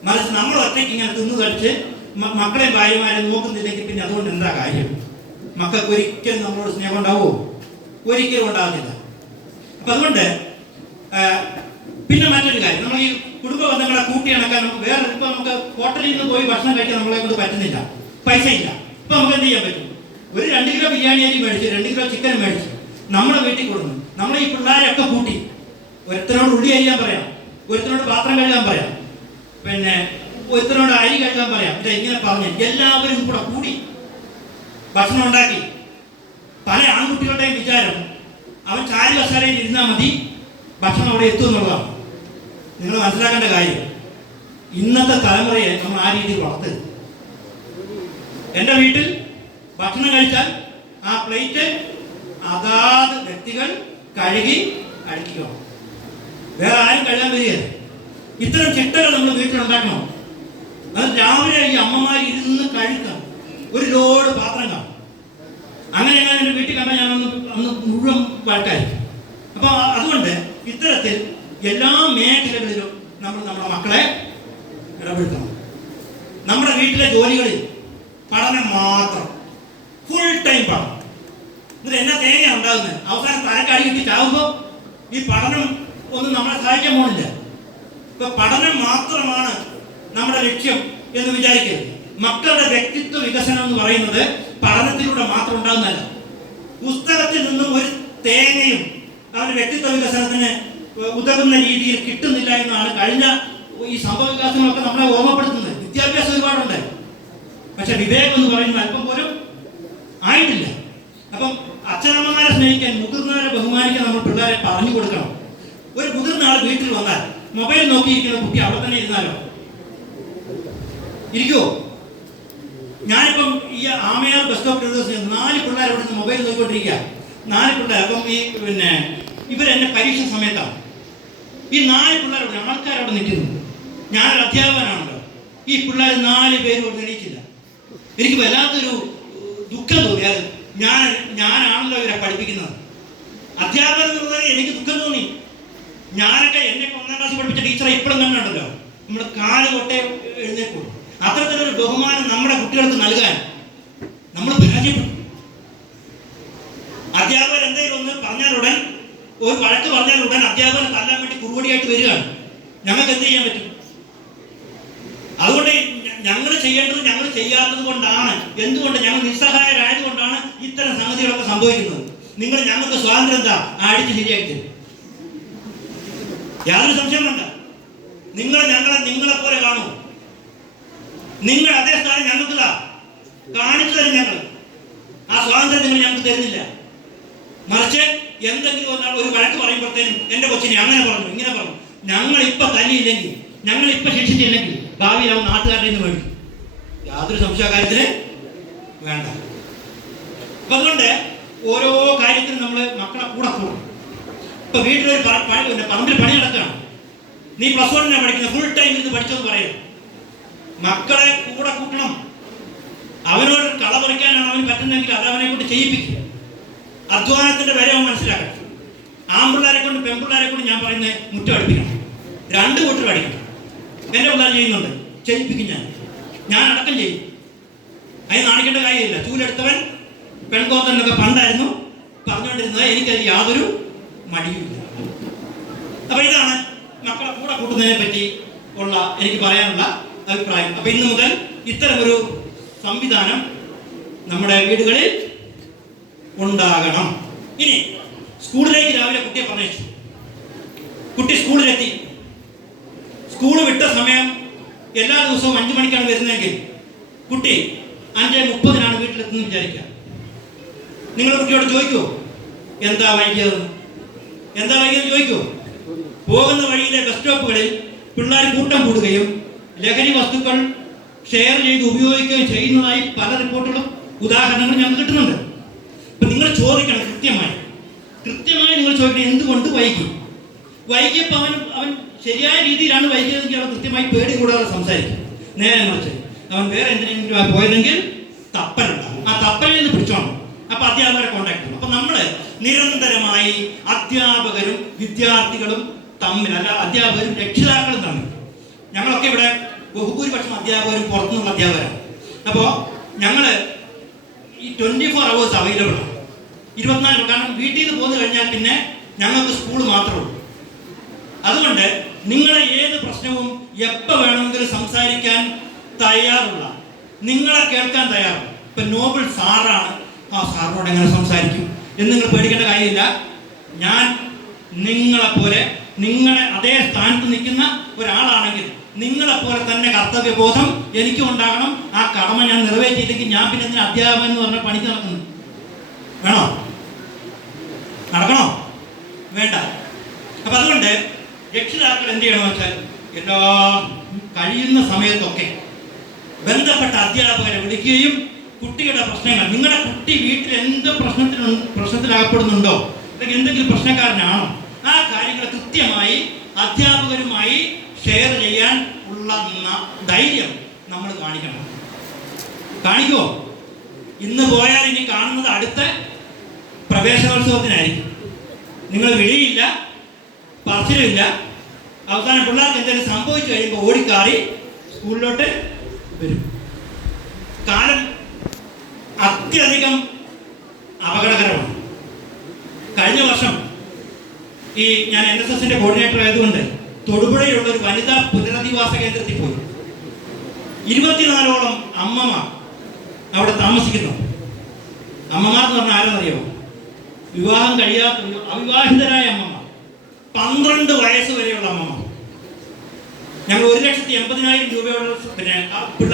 മറിച്ച് നമ്മൾ ഒറ്റയ്ക്ക് ഇങ്ങനെ തിന്നു കഴിച്ച് മക്കളെ ഭാര്യമാരെ നോക്കുന്നില്ലെങ്കിൽ പിന്നെ അതുകൊണ്ട് എന്താ കാര്യം? മക്കൾക്ക് ഒരിക്കലും നമ്മളോട് സ്നേഹം ഉണ്ടാവുമോ? ഒരിക്കലും ഉണ്ടാകുന്നില്ല. അപ്പൊ അതുകൊണ്ട് പിന്നെ മറ്റൊരു കാര്യം, നമ്മൾ ഈ കുടുംബ ബന്ധങ്ങളെ കൂട്ടിയിണക്കാൻ വേറെ ഇപ്പൊ നമുക്ക് ഹോട്ടലിൽ നിന്ന് പോയി ഭക്ഷണം കഴിക്കാൻ നമ്മളെ കൊണ്ട് പറ്റുന്നില്ല, പൈസ ഇല്ല. ഇപ്പൊ നമുക്ക് എന്ത് ചെയ്യാൻ പറ്റും? ഒരു 2 കിലോ ബിരിയാണി അരി മേടിച്ച് 2 കിലോ ചിക്കൻ മേടിച്ച് നമ്മളെ വീട്ടിൽ കൊടുക്കുന്നു. നമ്മളെ ഈ പിള്ളേരെയൊക്കെ കൂട്ടി ഒരുത്തനോട് ഉള്ളി അരിയാൻ പറയാം, ഒരുത്തനോട് പാത്രം കഴുകാൻ പറയാം, പിന്നെ ഒരുത്തനോട് അരി കഴുകാൻ പറയാം. ഇങ്ങനെ പറഞ്ഞ് എല്ലാവരും കൂടി ഭക്ഷണം ഉണ്ടാക്കി. പല ആൺകുട്ടികളുടെയും വിചാരം അവൻ ചാരി കസേരയിൽ ഇരുന്നാൽ മതി, ഭക്ഷണം അവിടെ എത്തും എന്നുള്ളതാണ്. നിങ്ങൾ മനസ്സിലാക്കേണ്ട കാര്യം, ഇന്നത്തെ തലമുറയെ നമ്മൾ ആ രീതിയിൽ വളർത്തരുത്. എൻ്റെ വീട്ടിൽ ഭക്ഷണം കഴിച്ചാൽ ആ പ്ലേറ്റ് അതാത് വ്യക്തികൾ കഴുകി കഴിക്കുക, വേറെ ആരും കഴുകാൻ വരികയല്ല. ഇത്തരം ചിട്ടകൾ നമ്മൾ വീട്ടിലുണ്ടാക്കണം. അത് രാവിലെ ഈ അമ്മമാർ ഇരുന്ന് കഴുകാം, ഒരു ലോഡ് പാത്രം കാണും. അങ്ങനെ ഞാൻ എൻ്റെ വീട്ടിൽ കണ്ടാൽ ഞാൻ അന്ന് മുഴുവൻ വഴക്കായിരിക്കും. അപ്പോൾ അതുകൊണ്ട് ഇത്തരത്തിൽ എല്ലാ മേഖലകളിലും നമ്മൾ നമ്മുടെ മക്കളെ ഇടപെടുത്തണം. നമ്മുടെ വീട്ടിലെ ജോലികളിൽ പഠനം മാത്രം, ഫുൾ ടൈം പഠനം. എന്നിട്ട് എന്നാ തേങ്ങ ഉണ്ടാകുന്നത്? അവസാനം തലക്കടി കിട്ടി ചാവുമ്പോൾ ഈ പഠനം ഒന്നും നമ്മളെ സഹായിക്കാൻ പോകുന്നില്ല. ഇപ്പൊ പഠനം മാത്രമാണ് നമ്മുടെ ലക്ഷ്യം എന്ന് വിചാരിക്കരുത്. മക്കളുടെ വ്യക്തിത്വ വികസനം എന്ന് പറയുന്നത് പഠനത്തിലൂടെ മാത്രം ഉണ്ടാകുന്നതല്ല. പുസ്തകത്തിൽ നിന്നും ഒരു തേങ്ങയും അവരുടെ വ്യക്തിത്വ വികസനത്തിന് ഉതകുന്ന രീതിയിൽ കിട്ടുന്നില്ല എന്നാണ് കഴിഞ്ഞ ഈ സംഭവ വികാസങ്ങളൊക്കെ നമ്മളെ ഓർമ്മപ്പെടുത്തുന്നത്. വിദ്യാഭ്യാസം ഒരുപാടുണ്ട്, പക്ഷെ വിവേകം എന്ന് പറയുന്നത് അല്പം പോലും ആയിട്ടില്ല. അപ്പം അച്ഛനമ്മമാരെ സ്നേഹിക്കാൻ, മുതിർന്നവരെ ബഹുമാനിക്കാൻ നമ്മൾ പിള്ളേരെ പറഞ്ഞു കൊടുക്കണം. ഒരു മുതിർന്ന ആൾ വീട്ടിൽ വന്നാൽ മൊബൈൽ നോക്കിയിരിക്കുന്ന കുട്ടി അവിടെ തന്നെ ഇരുന്നാലോ? ഇരിക്കുവോ? ഞാനിപ്പം ഈ ആമയാർ ബസ് സ്റ്റോപ്പിൽ 4 പിള്ളേർ അവിടെ നിന്ന് മൊബൈൽ നോക്കിക്കൊണ്ടിരിക്കുക. 4 പിള്ളേർ. അപ്പം ഈ ഇവരെന്നെ പരീക്ഷ സമയത്താണ്. ഈ 4 പിള്ളേരോട് ആൾക്കാരവിടെ നിൽക്കുന്നു. ഞാനൊരു അധ്യാപകനാണല്ലോ. ഈ പിള്ളേർ 4 പേരും അവിടെ എണീച്ചില്ല. എനിക്ക് വല്ലാത്തൊരു ദുഃഖം തോന്നി. അത് ഞാനാണല്ലോ ഇവരെ പഠിപ്പിക്കുന്നത്. അധ്യാപകൻ എന്നുള്ളത് എനിക്ക് ദുഃഖം തോന്നി. ഞാനൊക്കെ എന്നെ 1ാം ക്ലാസ് പഠിപ്പിച്ച ടീച്ചറെ ഇപ്പോഴും കണ്ടുണ്ടല്ലോ, നമ്മുടെ കാല് കൊട്ടേ എഴുന്നേക്കുള്ളൂ. അത്തരത്തിലൊരു ബഹുമാനം നമ്മുടെ കുട്ടികൾക്ക് നൽകാൻ നമ്മൾ പരാജയപ്പെട്ടു. അധ്യാപകർ എന്തെങ്കിലും ഒന്ന് പറഞ്ഞാലുടൻ, ഒരു വഴക്ക് പറഞ്ഞാലുടൻ അധ്യാപകനെ തല്ലാൻ വേണ്ടി കുറുവടിയായിട്ട് വരികയാണ്. ഞങ്ങൾക്ക് എന്ത് ചെയ്യാൻ പറ്റും? അതുകൊണ്ട് ഞങ്ങൾ ചെയ്യേണ്ടത് ഞങ്ങൾ ചെയ്യാത്തത് കൊണ്ടാണ്. എന്തുകൊണ്ട്? ഞങ്ങൾ നിസ്സഹായരായതുകൊണ്ടാണ് ഇത്തരം സംഗതികളൊക്കെ സംഭവിക്കുന്നത്. നിങ്ങൾ ഞങ്ങൾക്ക് സ്വാതന്ത്ര്യം എന്താ അടിച്ച് ശരിയാക്കി തരും, യാതൊരു സംശയം വേണ്ട. നിങ്ങളെ പോലെ കാണൂ. നിങ്ങൾ അതേ സ്ഥാനം ഞങ്ങൾക്ക് കാണിച്ചു തരും. ഞങ്ങൾ ആ സ്വാതന്ത്ര്യം നിങ്ങൾ ഞങ്ങൾക്ക് തരുന്നില്ല. മറിച്ച് എന്തെങ്കിലും ഒരു വഴക്ക് പറയുമ്പോഴത്തേനും എന്റെ കൊച്ചിനെ അങ്ങനെ പറഞ്ഞു, ഇങ്ങനെ പറഞ്ഞു. ഞങ്ങൾ ഇപ്പൊ തല്ലിയില്ലെങ്കിൽ, ഞങ്ങൾ ഇപ്പൊ ശിക്ഷിച്ചില്ലെങ്കിൽ ഭാവിയിൽ അവൻ നാട്ടുകാരുടെ നിന്ന് മേടിക്കും. യാതൊരു സംശയകാര്യത്തിന് വേണ്ട. അപ്പൊ അതുകൊണ്ട് ഓരോ കാര്യത്തിനും നമ്മൾ മക്കളെ കൂടെ കൂടും. ഇപ്പൊ വീട്ടിലൊരു പറമ്പിൽ പണി നടക്കുകയാണ്. നീ +1 പഠിക്കുന്ന, ഫുൾ ടൈം ഇരുന്ന് പഠിച്ചോന്ന് പറയുന്നത്. മക്കളെ കൂടെ കൂട്ടണം. അവനോട് കള പറിക്കാനാണ് അവന് പറ്റുന്നതെങ്കിൽ അത് അവനെ കൊണ്ട് ചെയ്യിപ്പിക്കുക. അധ്വാനത്തിന്റെ വില അവൻ മനസ്സിലാക്കണം. ആൺപിള്ളേരെ കൊണ്ട് പെൺപിള്ളേരെ കൊണ്ട് ഞാൻ പറയുന്നത് മുറ്റം അടുപ്പിക്കണം. 2 കൂട്ടർ അടിക്കണം. എന്റെ പിള്ളേർ ചെയ്യുന്നുണ്ട്, ചെയ്യിപ്പിക്കും. ഞാൻ അടക്കം ചെയ്യും. അതിന് നാണിക്കേണ്ട കാര്യമില്ല. ചൂലെടുത്തവൻ പെൺകോത്തനൊക്കെ പണ്ടായിരുന്നു പറഞ്ഞുകൊണ്ടിരുന്നത്. എനിക്കത് യാതൊരു മടിയുമില്ല. അപ്പൊ ഇതാണ് മക്കളെ കൂടെ കൂട്ടുന്നതിനെ പറ്റി ഉള്ള എനിക്ക് പറയാനുള്ള അഭിപ്രായം. അപ്പൊ ഇന്ന് മുതൽ ഇത്തരമൊരു സംവിധാനം നമ്മുടെ വീടുകളിൽ ഉണ്ടാകണം. ഇനി സ്കൂളിലേക്ക് രാവിലെ കുട്ടിയെ പറഞ്ഞയച്ചു. കുട്ടി സ്കൂളിലെത്തി. സ്കൂൾ വിട്ട സമയം എല്ലാ ദിവസവും 5 മണിക്കാണ് വരുന്നതെങ്കിൽ കുട്ടി 5:30 വീട്ടിലെത്തുന്നു വിചാരിക്കുക. നിങ്ങൾ കുട്ടിയോട് ചോദിക്കുമോ എന്താ വൈകിയതെന്ന്? എന്താ വൈകിയെന്ന് ചോദിക്കുമോ? പോകുന്ന വഴിയിലെ ബസ് സ്റ്റോപ്പുകളിൽ പിള്ളേർ കൂട്ടം കൂടുകയും ലഹരി വസ്തുക്കൾ ഷെയർ ചെയ്ത് ഉപയോഗിക്കുകയും ചെയ്യുന്നതായി പല റിപ്പോർട്ടുകളും ഉദാഹരണങ്ങളും ഞങ്ങൾക്ക് കിട്ടുന്നുണ്ട്. അപ്പൊ നിങ്ങൾ ചോദിക്കണം, കൃത്യമായി നിങ്ങൾ ചോദിക്കണം, എന്തുകൊണ്ട് വൈകിയപ്പോൾ അവൻ ശരിയായ രീതിയിലാണ് വൈകിയതെങ്കിൽ അവൻ കൃത്യമായി പേടി കൂടാതെ സംസാരിക്കും. നേരെ മറിച്ച് അവൻ വേറെ എന്തിനെങ്കിലും പോയതെങ്കിൽ തപ്പലുണ്ടാകും. ആ തപ്പലിൽ നിന്ന് പിടിച്ചോണം. അപ്പൊ അധ്യാപകരെ കോണ്ടാക്ട് ചെയ്യണം. അപ്പൊ നമ്മള് നിരന്തരമായി അധ്യാപകരും വിദ്യാർത്ഥികളും തമ്മിൽ, അല്ല അധ്യാപകരും രക്ഷിതാക്കളും തമ്മിൽ, ഞങ്ങളൊക്കെ ഇവിടെ ബഹുഭൂരിപക്ഷം അധ്യാപകരും പുറത്തുനിന്നുള്ള അധ്യാപകരാണ്. അപ്പോൾ ഞങ്ങൾ ഈ 24 hours അവൈലബിൾ ആണ്, 24. കാരണം വീട്ടിൽ നിന്ന് പോന്നു കഴിഞ്ഞാൽ പിന്നെ ഞങ്ങൾക്ക് സ്കൂൾ മാത്രമേ ഉള്ളൂ. അതുകൊണ്ട് നിങ്ങളെ ഏത് പ്രശ്നവും എപ്പോൾ വേണമെങ്കിലും സംസാരിക്കാൻ തയ്യാറുള്ള, നിങ്ങളെ കേൾക്കാൻ തയ്യാറുള്ള. ഇപ്പൊ നോബിൾ സാറാണ്, ആ സാറിനോട് എങ്ങനെ സംസാരിക്കും എന്ന് നിങ്ങൾ പേടിക്കേണ്ട കാര്യമില്ല. ഞാൻ നിങ്ങളെപ്പോലെ, നിങ്ങളെ അതേ സ്ഥാനത്ത് നിൽക്കുന്ന ഒരാളാണെങ്കിൽ നിങ്ങളെപ്പോലെ തന്നെ കർത്തവ്യബോധം എനിക്കും ഉണ്ടാകണം. ആ കടമ ഞാൻ നിറവേറ്റിയില്ലെങ്കിൽ ഞാൻ പിന്നെ എന്തിനാ അധ്യാപകൻ എന്ന് പറഞ്ഞ പണിക്ക് നടക്കുന്നു? വേണോ? നടക്കണോ? വേണ്ട. അപ്പൊ അതുകൊണ്ട് രക്ഷിതാക്കൾ എന്ത് ചെയ്യണമെന്ന് വെച്ചാൽ എല്ലാ കഴിയുന്ന സമയത്തൊക്കെ ബന്ധപ്പെട്ട അധ്യാപകരെ വിളിക്കുകയും കുട്ടിയുടെ പ്രശ്നങ്ങൾ, നിങ്ങളുടെ കുട്ടി വീട്ടിൽ എന്ത് പ്രശ്നത്തിലകപ്പെടുന്നുണ്ടോ അല്ലെങ്കിൽ എന്തെങ്കിലും പ്രശ്നക്കാരനാണോ, ആ കാര്യങ്ങൾ കൃത്യമായി അധ്യാപകരുമായി ഷെയർ ചെയ്യാൻ ഉള്ള ധൈര്യം നമ്മൾ കാണിക്കുമോ? ഇന്ന് പോയാൽ ഇനി കാണുന്നത് അടുത്ത പ്രവേശനോത്സവത്തിനായിരിക്കും. നിങ്ങൾ വിളിയില്ല, പറച്ചിലില്ല. അവസാനം പിള്ളേർക്ക് എന്തെങ്കിലും സംഭവിച്ചു കഴിയുമ്പോൾ ഓടിക്കാറി സ്കൂളിലോട്ട് വരും. കാലം അത്യധികം അപകടകരമാണ്. കഴിഞ്ഞ വർഷം ഞാൻ NSSന്റെ കോർഡിനേറ്റർ ആയതുകൊണ്ട് തൊടുപുഴയിലുള്ള ഒരു വനിതാ പുനരധിവാസ കേന്ദ്രത്തിൽ പോയി. 24ഓളം അമ്മമാർ അവിടെ താമസിക്കുന്നു. അമ്മമാർ എന്ന് പറഞ്ഞാൽ ആരെന്നറിയോ? വിവാഹം കഴിയാത്ത അവിവാഹിതരായ അമ്മമാർ. 12 വയസ്സ് വരെയുള്ള അമ്മമാർ. ഞങ്ങൾ 1,80,000 രൂപയുള്ള പിന്നെ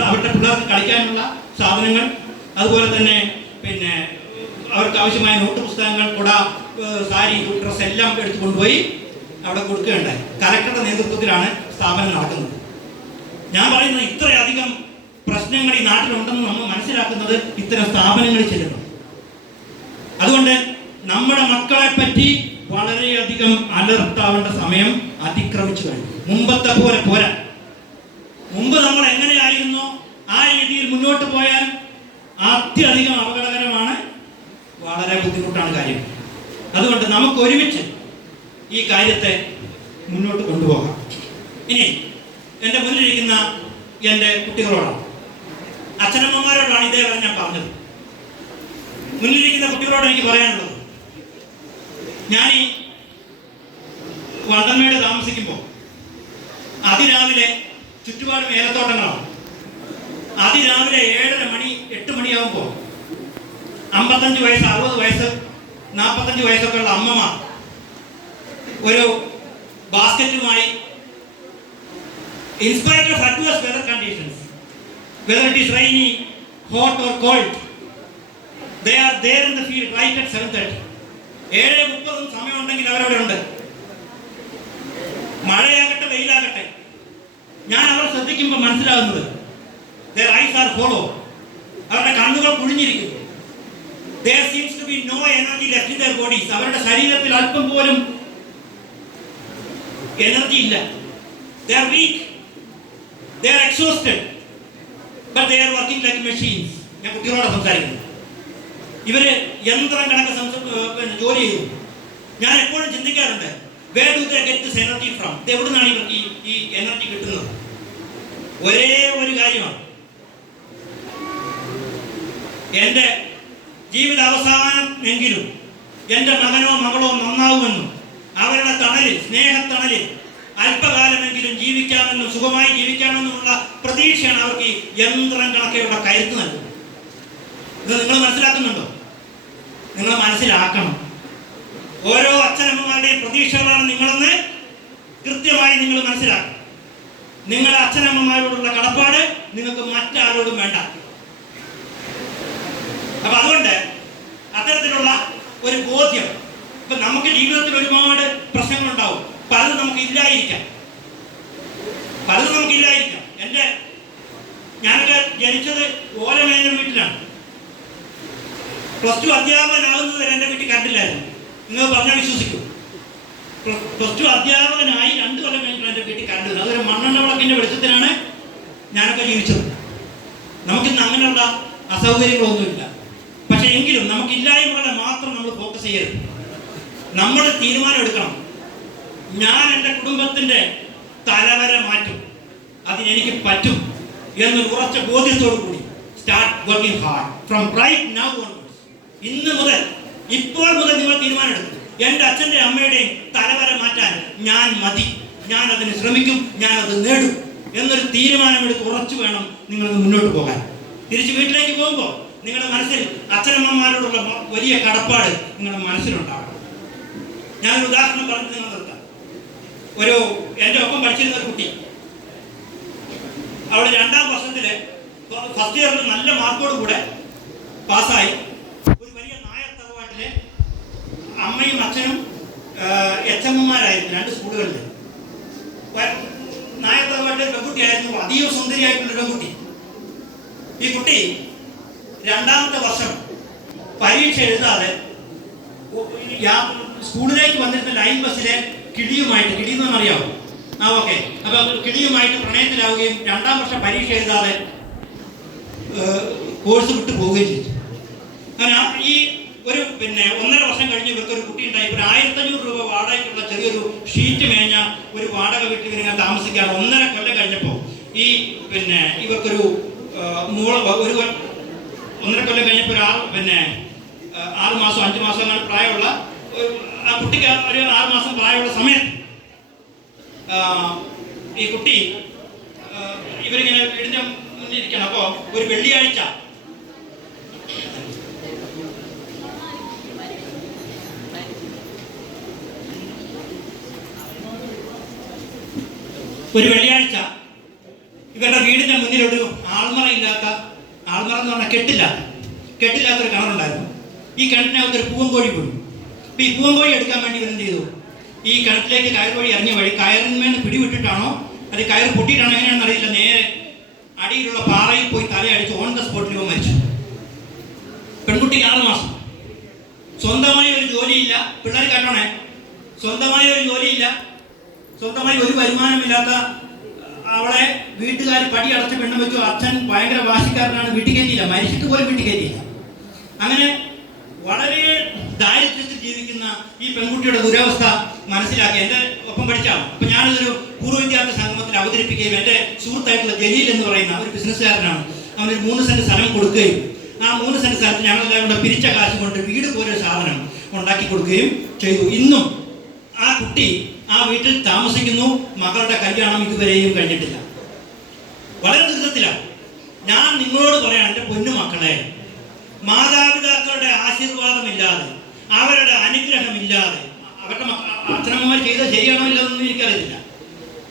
അവരുടെ പിള്ളേർക്ക് കളിക്കാനുള്ള സാധനങ്ങൾ, അതുപോലെ തന്നെ പിന്നെ അവർക്ക് ആവശ്യമായ നോട്ട് പുസ്തകങ്ങൾ, കുട, സാരി, ഡ്രസ് എല്ലാം എടുത്തു കൊണ്ടുപോയി അവിടെ കൊടുക്കുകയുണ്ടായി. കലക്ടറുടെ നേതൃത്വത്തിലാണ് സ്ഥാപനം നടക്കുന്നത്. ഞാൻ പറയുന്നത് ഇത്രയധികം പ്രശ്നങ്ങൾ ഈ നാട്ടിലുണ്ടെന്ന് നമ്മൾ മനസ്സിലാക്കുന്നത് ഇത്തരം സ്ഥാപനങ്ങളിൽ ചെല്ലുന്നു. അതുകൊണ്ട് നമ്മുടെ മക്കളെ പറ്റി വളരെയധികം അലർട്ടാവേണ്ട സമയം അതിക്രമിച്ചു കഴിഞ്ഞു. മുമ്പത്തെ പോലെ പോരാ. മുമ്പ് നമ്മൾ എങ്ങനെയായിരുന്നോ ആ രീതിയിൽ മുന്നോട്ട് പോയാൽ അത്യധികം അപകടകരമാണ്, വളരെ ബുദ്ധിമുട്ടാണ് കാര്യം. അതുകൊണ്ട് നമുക്ക് ഒരുമിച്ച് ഈ കാര്യത്തെ മുന്നോട്ട് കൊണ്ടുപോകാം. ഇനി എൻ്റെ മുന്നിലിരിക്കുന്ന എൻ്റെ കുട്ടികളോടാണ്, അച്ഛനമ്മമാരോടാണ് ഇതേവരെ ഞാൻ പറഞ്ഞത്. മുന്നിലിരിക്കുന്ന കുട്ടികളോട് എനിക്ക് പറയാനുള്ളത്, ഞാൻ ഈ വണ്ടന്മേട് താമസിക്കുമ്പോൾ അതിരാവിലെ ചുറ്റുപാടും ഏലത്തോട്ടങ്ങളാണ്. അതിരാവിലെ 7:30 മണി 8 മണിയാകുമ്പോൾ 55 വയസ്സ് 60 വയസ്സ് 45 വയസ്സൊക്കെ ഉള്ള അമ്മമാർ ഒരു ബാസ്ക്കറ്റുമായി, in spite of adverse weather conditions, whether it is rainy, hot or cold, they are there in the field right at 7:30. 7:30 സമയം ഉണ്ടെങ്കിൽ അവരവിടെ ഉണ്ട്. മഴയാകട്ടെ വെയിലാകട്ടെ, ഞാൻ അവർ ശ്രദ്ധിക്കുമ്പോൾ മനസ്സിലാകുന്നത് their eyes are hollow, അവരുടെ കണ്ണുകൾ കുഴിഞ്ഞിരിക്കുന്നു. There seems to be no energy left in their bodies. അവരുടെ ശരീരത്തിൽ അല്പം പോലും എനർജി ഇല്ല. They are weak, they are exhausted, but they are working like machines. ഞാൻ കുട്ടികളോട് സംസാരിക്കുന്നു. ഇവര് യന്ത്രം കണക്ക് ജോലി ചെയ്യുന്നു. ഞാൻ എപ്പോഴും ചിന്തിക്കാറുണ്ട്, where do they get this energy from? എവിടെ നിന്നാണ് ഇവർക്ക് ഈ എനർജി കിട്ടുന്നത്? ഒരേ ഒരു കാര്യമാണ്, എൻ്റെ ജീവിത അവസാനമെങ്കിലും എൻ്റെ മകനോ മകളോ നന്നാവുമെന്നും അവരുടെ തണലിൽ, സ്നേഹത്തണലിൽ അല്പകാലമെങ്കിലും ജീവിക്കാമെന്നും സുഖമായി ജീവിക്കാമെന്നുമുള്ള പ്രതീക്ഷയാണ് അവർക്ക് ഈ യന്ത്രം കണക്കെയുള്ള കരുത്ത് നൽകുന്നത്. ഇത് നിങ്ങൾ മനസ്സിലാക്കുന്നുണ്ടോ? നിങ്ങൾ മനസ്സിലാക്കണം. ഓരോ അച്ഛനമ്മമാരുടെയും പ്രതീക്ഷകളാണ് നിങ്ങളെന്ന് കൃത്യമായി നിങ്ങൾ മനസ്സിലാക്കണം. നിങ്ങളുടെ അച്ഛനമ്മമാരോടുള്ള കടപ്പാട് നിങ്ങൾക്ക് മറ്റാരോടും വേണ്ട. അപ്പൊ അതുകൊണ്ട് അത്തരത്തിലുള്ള ഒരു ബോധ്യം, ഇപ്പൊ നമുക്ക് ജീവിതത്തിൽ ഒരുപാട് പ്രശ്നങ്ങളുണ്ടാവും. പലതും നമുക്ക് ഇല്ലായിരിക്കാം. ഞാനൊക്കെ ജനിച്ചത് ഓലമേഞ്ഞ വീട്ടിലാണ്. +2 അധ്യാപകനാകുന്നത് വരെ എൻ്റെ വീട്ടിൽ കണ്ടില്ലായിരുന്നു. നിങ്ങൾ പറഞ്ഞാൽ വിശ്വസിക്കും. +2 അധ്യാപകനായി 2 കൊല്ലം കഴിഞ്ഞിട്ടാണ് എൻ്റെ വീട്ടിൽ കണ്ടത്. അതൊരു മണ്ണെണ്ണ വിളക്കിൻ്റെ വെളിച്ചത്തിലാണ് ഞാനൊക്കെ ജീവിച്ചത്. നമുക്കിന്ന് അങ്ങനെയുള്ള അസൗകര്യങ്ങളൊന്നുമില്ല. പക്ഷെ എങ്കിലും നമുക്കില്ലായ്മകളെ മാത്രം നമ്മൾ ഫോക്കസ് ചെയ്യരുത്. നമ്മൾ തീരുമാനം എടുക്കണം. ഞാൻ എൻ്റെ കുടുംബത്തിൻ്റെ തലവര മാറ്റും, അതിനെനിക്ക് പറ്റും എന്നൊരു ഉറച്ച ബോധ്യത്തോടു കൂടി start working hard from right now onwards. ഇന്ന് മുതൽ, ഇപ്പോൾ മുതൽ നിങ്ങൾ തീരുമാനം എടുക്കും, എൻ്റെ അച്ഛൻ്റെ അമ്മയുടെയും തലവര മാറ്റാൻ ഞാൻ മതി, ഞാൻ അതിന് ശ്രമിക്കും, ഞാൻ അത് നേടും എന്നൊരു തീരുമാനമെടുത്ത് ഉറച്ചു വേണം നിങ്ങൾ മുന്നോട്ട് പോകാൻ. തിരിച്ച് വീട്ടിലേക്ക് പോകുമ്പോൾ നിങ്ങളുടെ മനസ്സിൽ അച്ഛനമ്മമാരോടുള്ള വലിയ കടപ്പാട് നിങ്ങളുടെ മനസ്സിലുണ്ടാകണം. ഞാനൊരു ഉദാഹരണം പറഞ്ഞ് നിങ്ങൾ നിർത്താം. എൻ്റെ ഒപ്പം പഠിച്ചിരുന്ന ഒരു കുട്ടി, അവിടെ 2ാം വർഷത്തില് ഫസ്റ്റ് ഇയറിൽ നല്ല മാർക്കോട് കൂടെ പാസ്സായി. ഒരു വലിയ നായർ തറവാട്ടിലെ അമ്മയും അച്ഛനും HM-മാരായിരുന്നു 2 സ്കൂളുകളിൽ. നായർ തറവാട്ടിലെ പെൺകുട്ടിയായിരുന്നു, അതീവ സുന്ദരിയായിട്ടുള്ള പെൺകുട്ടി. ഈ കുട്ടി 2ാമത്തെ വർഷം പരീക്ഷ എഴുതാതെ സ്കൂളിലേക്ക് വന്നിരുന്ന ലൈൻ ബസ്സിലെ കിളിയുമായിട്ട്, കിളിയെന്ന് അറിയാമോ? ഓക്കെ. അപ്പൊ കിളിയുമായിട്ട് പ്രണയത്തിലാവുകയും 2ാം വർഷം പരീക്ഷ എഴുതാതെ കോഴ്സ് വിട്ടു പോവുകയും ചെയ്തു. അങ്ങനെ ഈ ഒരു 1.5 വർഷം കഴിഞ്ഞ് ഇവർക്കൊരു കുട്ടി ഉണ്ടായി. ഒരു 1500 രൂപ വാടകയ്ക്കുള്ള ചെറിയൊരു ഷീറ്റ് മേഞ്ഞ ഒരു വാടക വീട്ടിൽ ഇങ്ങനെ താമസിക്കാറ്. 1.5 കൊല്ലം കഴിഞ്ഞപ്പോൾ ഈ ഇവർക്കൊരു ഒരു 1.5 കൊല്ലം കഴിഞ്ഞപ്പോൾ 6 മാസം 5 മാസങ്ങൾ പ്രായമുള്ള ആ കുട്ടിക്ക് ഒരു 6 മാസം പ്രായമുള്ള സമയത്ത് ഈ കുട്ടി ഇവരിങ്ങനെ വീടിൻ്റെ മുന്നിലിരിക്കണം. അപ്പോൾ ഒരു വെള്ളിയാഴ്ച ഒരു വെള്ളിയാഴ്ച ഇവരുടെ വീടിൻ്റെ മുന്നിലൊരു ആൾമറ എന്ന് പറഞ്ഞാൽ കെട്ടില്ലാത്തൊരു കിണറുണ്ടായിരുന്നു. ഈ കിണറ്റിനകത്തൊരു പൂവൻകോഴി പോയി. അപ്പോൾ ഈ പൂവൻകോഴി എടുക്കാൻ വേണ്ടി ഇവരെന്ത് ചെയ്തു, ഈ കിണറ്റിലേക്ക് കയർ വഴി ഇറങ്ങിയ വഴി കയറിന്മേൽ പിടിവിട്ടിട്ടാണോ അത് കയർ പൊട്ടിയിട്ടാണോ എങ്ങനെയാണെന്ന് അറിയില്ല, നേരെ അടിയിലുള്ള പാറയിൽ പോയി തലയടിച്ച് ഓൺ ദ സ്പോട്ടിൽ ഇവൻ മരിച്ചു. പെൺകുട്ടിക്ക് 6 മാസം. സ്വന്തമായി ഒരു ജോലിയില്ല. പിള്ളേർ കേട്ടോണേ, സ്വന്തമായി ഒരു ജോലിയില്ല, സ്വന്തമായി ഒരു വരുമാനമില്ലാത്ത അവളെ വീട്ടുകാർ പടി അടച്ച പെണ്ണ് വെച്ചു. അച്ഛൻ ഭയങ്കര വാശിക്കാരനാണ്, വീട്ടിൽ കയറ്റിയില്ല, മരിച്ചിട്ട് പോലും വീട്ടിൽ കയറ്റിയില്ല. അങ്ങനെ വളരെ ദാരിദ്ര്യത്തിൽ ജീവിക്കുന്ന ഈ പെൺകുട്ടിയുടെ ദുരവസ്ഥ മനസ്സിലാക്കി എൻ്റെ ഒപ്പം പഠിച്ചാണ്. അപ്പം ഞാനിതൊരു പൂർവ്വ വിദ്യാർത്ഥി സംഗമത്തിൽ അവതരിപ്പിക്കുകയും എൻ്റെ സുഹൃത്തായിട്ടുള്ള ജലീൽ എന്ന് പറയുന്ന ഒരു ബിസിനസ്സുകാരനാണ്. അവനൊരു 3 സെന്റ് സ്ഥലം കൊടുക്കുകയും ആ 3 സെന്റ് സ്ഥലത്ത് ഞങ്ങളെല്ലാം കൂടെ പിരിച്ച കാശ് കൊണ്ട് വീട് പോലൊരു സാധനം ഉണ്ടാക്കി കൊടുക്കുകയും ചെയ്തു. ഇന്നും ആ കുട്ടി ആ വീട്ടിൽ താമസിക്കുന്നു. മകളുടെ കല്യാണം ഇതുവരെയും കഴിഞ്ഞിട്ടില്ല. വളരെ ദുരിതത്തിലാണ്. ഞാൻ നിങ്ങളോട് പറയാം, എൻ്റെ പൊന്നു മക്കളെ, മാതാപിതാക്കളുടെ ആശീർവാദമില്ലാതെ, അവരുടെ അനുഗ്രഹമില്ലാതെ, അവരുടെ അച്ഛനമ്മമാർ ചെയ്ത ശരിയാണോ ഇല്ലെന്നൊന്നും എനിക്കറിയില്ല,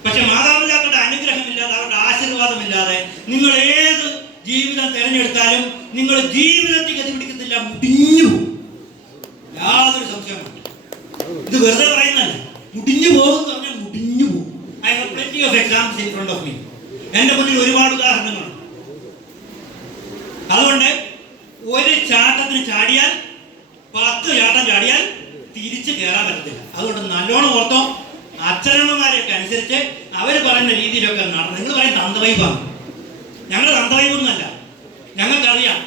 പക്ഷെ മാതാപിതാക്കളുടെ അനുഗ്രഹമില്ലാതെ, അവരുടെ ആശീർവാദമില്ലാതെ നിങ്ങൾ ഏത് ജീവിതം തിരഞ്ഞെടുത്താലും നിങ്ങൾ ജീവിതത്തിൽ ഗതി പിടിക്കത്തില്ല, മുടിഞ്ഞു പോകും. യാതൊരു സംശയമാണ്. ഇത് വെറുതെ പറയുന്നതല്ല, മുടിഞ്ഞു പോകും എന്ന് പറഞ്ഞാൽ മുടിഞ്ഞു പോകും. I have plenty of examples in front of me. എൻ്റെ മുന്നിൽ ഒരുപാട് ഉദാഹരണങ്ങളുണ്ട്. അതുകൊണ്ട് ഒരു ചാട്ടത്തിന് ചാടിയാൽ 10 ചാട്ടം ചാടിയാൽ തിരിച്ച് കയറാൻ പറ്റത്തില്ല. അതുകൊണ്ട് നല്ലോണം ഓർത്തോ. അച്ഛനമ്മമാരെയൊക്കെ അനുസരിച്ച് അവർ പറയുന്ന രീതിയിലൊക്കെ നടന്നു. നിങ്ങൾ പറയും തന്തവൈബാണ്. ഞങ്ങൾ തന്തവൈബൊന്നുമല്ല. ഞങ്ങൾക്കറിയാം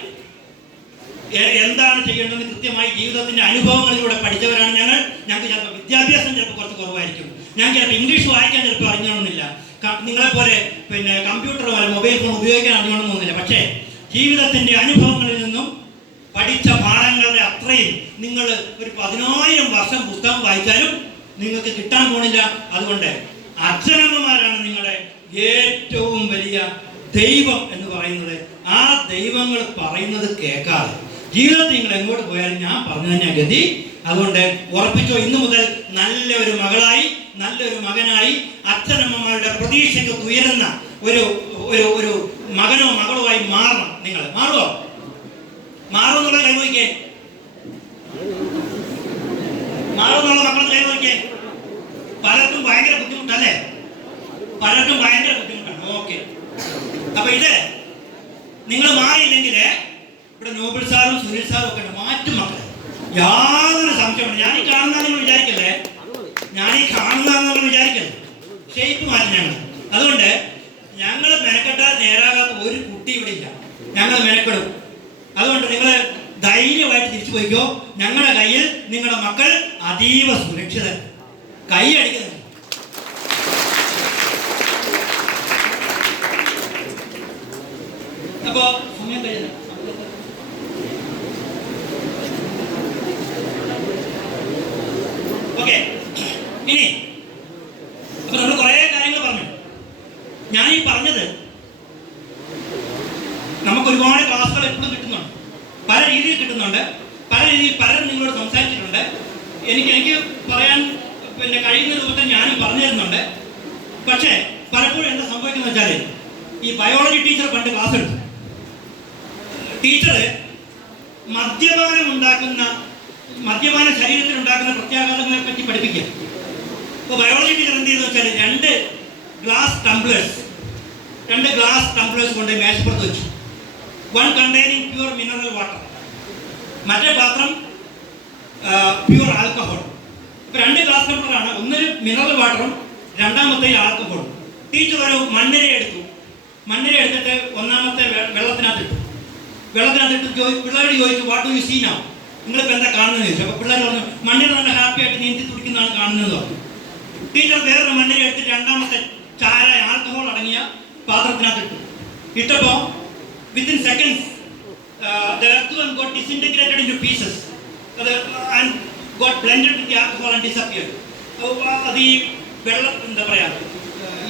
എന്താണ് ചെയ്യേണ്ടതെന്ന് കൃത്യമായി ജീവിതത്തിന്റെ അനുഭവങ്ങളിലൂടെ പഠിച്ചവരാണ് ഞങ്ങൾ. ഞങ്ങൾക്ക് ചിലപ്പോൾ വിദ്യാഭ്യാസം ചിലപ്പോൾ കുറച്ച് കുറവായിരിക്കും. ഞാൻ ചിലപ്പോൾ ഇംഗ്ലീഷ് വായിക്കാൻ ചിലപ്പോൾ അറിഞ്ഞണമെന്നില്ല. നിങ്ങളെപ്പോലെ കമ്പ്യൂട്ടർ പോലെ മൊബൈൽ ഫോൺ ഉപയോഗിക്കാൻ അറിഞ്ഞണമെന്നൊന്നുമില്ല. പക്ഷേ ജീവിതത്തിന്റെ അനുഭവങ്ങളിൽ നിന്നും പഠിച്ച പാഠങ്ങളുടെ അത്രയും നിങ്ങൾ ഒരു 10,000 വർഷം പുസ്തകം വായിച്ചാലും നിങ്ങൾക്ക് കിട്ടാൻ പോണില്ല. അതുകൊണ്ട് അച്ഛനമ്മമാരാണ് നിങ്ങളുടെ ഏറ്റവും വലിയ ദൈവം എന്ന് പറയുന്നത്. ആ ദൈവങ്ങൾ പറയുന്നത് കേൾക്കാതെ ജീവിതത്തിൽ നിങ്ങൾ എങ്ങോട്ട് പോയാലും ഞാൻ പറഞ്ഞു തന്നെ ഗതി. അതുകൊണ്ട് ഉറപ്പിച്ചോ, ഇന്നു മുതൽ നല്ലൊരു മകളായി, നല്ലൊരു മകനായി, അച്ഛനമ്മമാരുടെ പ്രതീക്ഷയ്ക്ക് ഉയരുന്ന ഒരു ഒരു ഒരു മകനോ മകളോ ആയി മാറണം. നിങ്ങൾ മാറുമോ? മാറുമെന്നുള്ള കൈ നോക്കിയേ. മാറുമെന്നുള്ള മക്കളെ കൈ നോക്കിയേ. പലർക്കും ഭയങ്കര ബുദ്ധിമുട്ടല്ലേ? പലർക്കും ഭയങ്കര ബുദ്ധിമുട്ടാണ്. ഓക്കെ, അപ്പൊ ഇത് നിങ്ങൾ മാറിയില്ലെങ്കിൽ ഇവിടെ നോബിൾ സാറും സുനിൽ സാറും ഒക്കെ ഉണ്ട്. മാറ്റും മക്കളെ, യാതൊരു സംശയമുണ്ട്. ഞാനീ കാണുന്ന നിങ്ങൾ വിചാരിക്കല്ലേ, ഷേപ്പ് മാറ്റി ഞങ്ങൾ. അതുകൊണ്ട് ഞങ്ങൾ മെനക്കെട്ടാൽ നേരാകാത്ത ഒരു കുട്ടി ഇവിടെ ഇല്ല. ഞങ്ങൾ മെനക്കെടും. അതുകൊണ്ട് നിങ്ങൾ ധൈര്യമായിട്ട് തിരിച്ചു പോയിക്കോ. ഞങ്ങളുടെ കയ്യിൽ നിങ്ങളുടെ മക്കൾ അതീവ സുരക്ഷിതർ. കൈ അടിക്കുന്നുണ്ട്. അപ്പോ സമയം കഴിയുന്നു. ഓക്കെ, ഇനി അപ്പൊ നമ്മൾ കുറെ കാര്യങ്ങൾ പറഞ്ഞു. ഞാൻ ഈ പറഞ്ഞത് നമുക്ക് ഒരുപാട് ക്ലാസ്സുകൾ എപ്പോഴും കിട്ടുന്നുണ്ട്, പല രീതിയിൽ കിട്ടുന്നുണ്ട്, പല രീതിയിൽ പലരും നിങ്ങളോട് സംസാരിച്ചിട്ടുണ്ട്. എനിക്ക് പറയാൻ കഴിയുന്ന രൂപത്തിൽ ഞാനും പറഞ്ഞു തരുന്നുണ്ട്. പക്ഷേ പലപ്പോഴും എന്താ സംഭവിക്കുന്നത് വെച്ചാൽ, ഈ ബയോളജി ടീച്ചർ പണ്ട് ക്ലാസ് എടുത്തു. ടീച്ചർ മദ്യപാന ശരീരത്തിൽ ഉണ്ടാക്കുന്ന പ്രത്യാഘാതങ്ങളെ പറ്റി പഠിപ്പിക്കുക. അപ്പോൾ ബയോളജി ടീച്ചർ എന്ത് ചെയ്തെന്ന് വെച്ചാൽ 2 ഗ്ലാസ് ടംബ്ലേഴ്സ് കൊണ്ട് മേശപ്പുറത്ത് വെച്ചു. 1 containing പ്യൂർ മിനറൽ വാട്ടർ, മറ്റേ പാത്രം പ്യൂർ ആൽക്കഹോൾ. ഇപ്പൊ 2 ഗ്ലാസ് ടംബ്ലറാണ്, ഒന്നൊരു മിനറൽ വാട്ടറും രണ്ടാമത്തെ ആൽക്കഹോളും. ടീച്ചർ ഒരു മണ്ണിര എടുത്തിട്ട് ഒന്നാമത്തെ വെള്ളത്തിനകത്തിട്ടു. പിള്ളേരോട് ചോദിച്ചു, what do you see now? നിങ്ങളിപ്പോൾ എന്താ കാണുന്നത് ചോദിച്ചു. അപ്പോൾ പിള്ളേർ പറഞ്ഞു, മണ്ണിര നല്ല ഹാപ്പി ആയിട്ട് നീന്തി തുടിക്കുന്നതാണ് കാണുന്നത് പറഞ്ഞു. ടീച്ചർ വേറൊരു മണ്ണിര എടുത്തിട്ട് രണ്ടാമത്തെ ചാരായ ആൽക്കഹോൾ അടങ്ങിയ പാത്രത്തിനകത്തിട്ടു. ഇട്ടപ്പോൾ within seconds the earth got disintegrated into pieces and got blended with the alcohol and disappeared. അത് ഈ വെള്ളം എന്താ പറയാ,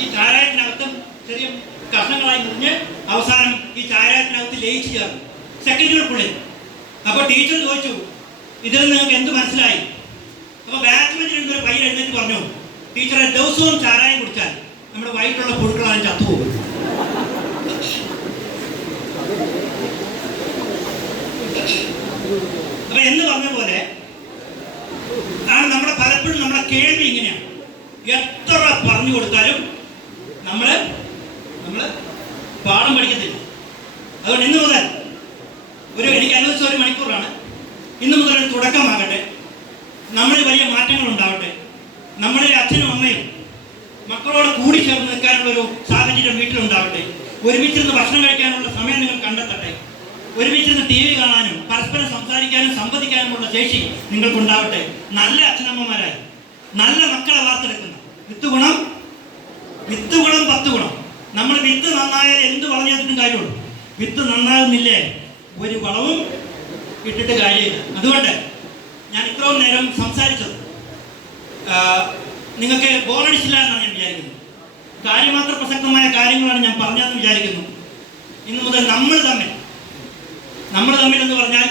ഈ ചാരായത്തിനകത്തും ചെറിയ കഷ്ണങ്ങളായി മുറിഞ്ഞ് അവസാനം ഈ ചാരായത്തിനകത്ത് ലയിച്ചു ചേർന്നു സെക്കൻഡുകൾക്കുള്ളിൽ. അപ്പോൾ ടീച്ചർ ചോദിച്ചു, ഇതിൽ നിങ്ങൾക്ക് എന്ത് മനസ്സിലായി? അപ്പോൾ ബാച്ച്മെന്റിൽ ഒരു പയ്യൻ എഴുന്നേറ്റ് പറഞ്ഞു, ടീച്ചറെ ദിവസവും ചാരായം കുടിച്ചാൽ നമ്മുടെ വയറ്റിലുള്ള പുഴുക്കളാണ് ചത്തുപോകും. അപ്പൊ എന്ന് പറഞ്ഞ പോലെ ആണ് നമ്മുടെ പലപ്പോഴും നമ്മുടെ കേൾവി ഇങ്ങനെയാണ്. എത്ര പറഞ്ഞു കൊടുത്താലും നമ്മള് പാഠം പഠിക്കത്തില്ല. അതുകൊണ്ട് ഇന്ന് മുതൽ എനിക്ക് അനുവദിച്ച 1 മണിക്കൂറാണ്. ഇന്ന് മുതൽ ഒരു തുടക്കമാകട്ടെ. നമ്മളിൽ വലിയ മാറ്റങ്ങൾ ഉണ്ടാവട്ടെ. നമ്മളിലെ അച്ഛനും അമ്മയും മക്കളോട് കൂടി ചേർന്ന് നിൽക്കാനുള്ളൊരു സാഹചര്യം വീട്ടിലുണ്ടാവട്ടെ. ഒരുമിച്ചിരുന്ന് ഭക്ഷണം കഴിക്കാനുള്ള സമയം നിങ്ങൾ കണ്ടെത്തട്ടെ. ഒരുമിച്ചിരുന്ന് TV കാണാനും പരസ്പരം സംസാരിക്കാനും സംവദിക്കാനുമുള്ള ശേഷി നിങ്ങൾക്കുണ്ടാവട്ടെ. നല്ല അച്ഛനമ്മമാരായി നല്ല മക്കളെ വാർത്തെടുക്കുന്ന വിത്ത് ഗുണം 10 ഗുണം. നമ്മൾ വിത്ത് നന്നായാൽ എന്ത് വളഞ്ഞിട്ടും കാര്യമുള്ളൂ. വിത്ത് നന്നാകുന്നില്ലേ ഒരു വളവും ഇട്ടിട്ട് കാര്യമില്ല. അതുകൊണ്ട് ഞാൻ ഇത്രയും നേരം സംസാരിച്ചത് നിങ്ങൾക്ക് ബോറടിച്ചില്ല എന്നാണ് ഞാൻ വിചാരിക്കുന്നത്. കാര്യമാത്ര പ്രസക്തമായ കാര്യങ്ങളാണ് ഞാൻ പറഞ്ഞതെന്ന് വിചാരിക്കുന്നു. ഇന്ന് മുതൽ നമ്മൾ തമ്മിൽ എന്ന് പറഞ്ഞാൽ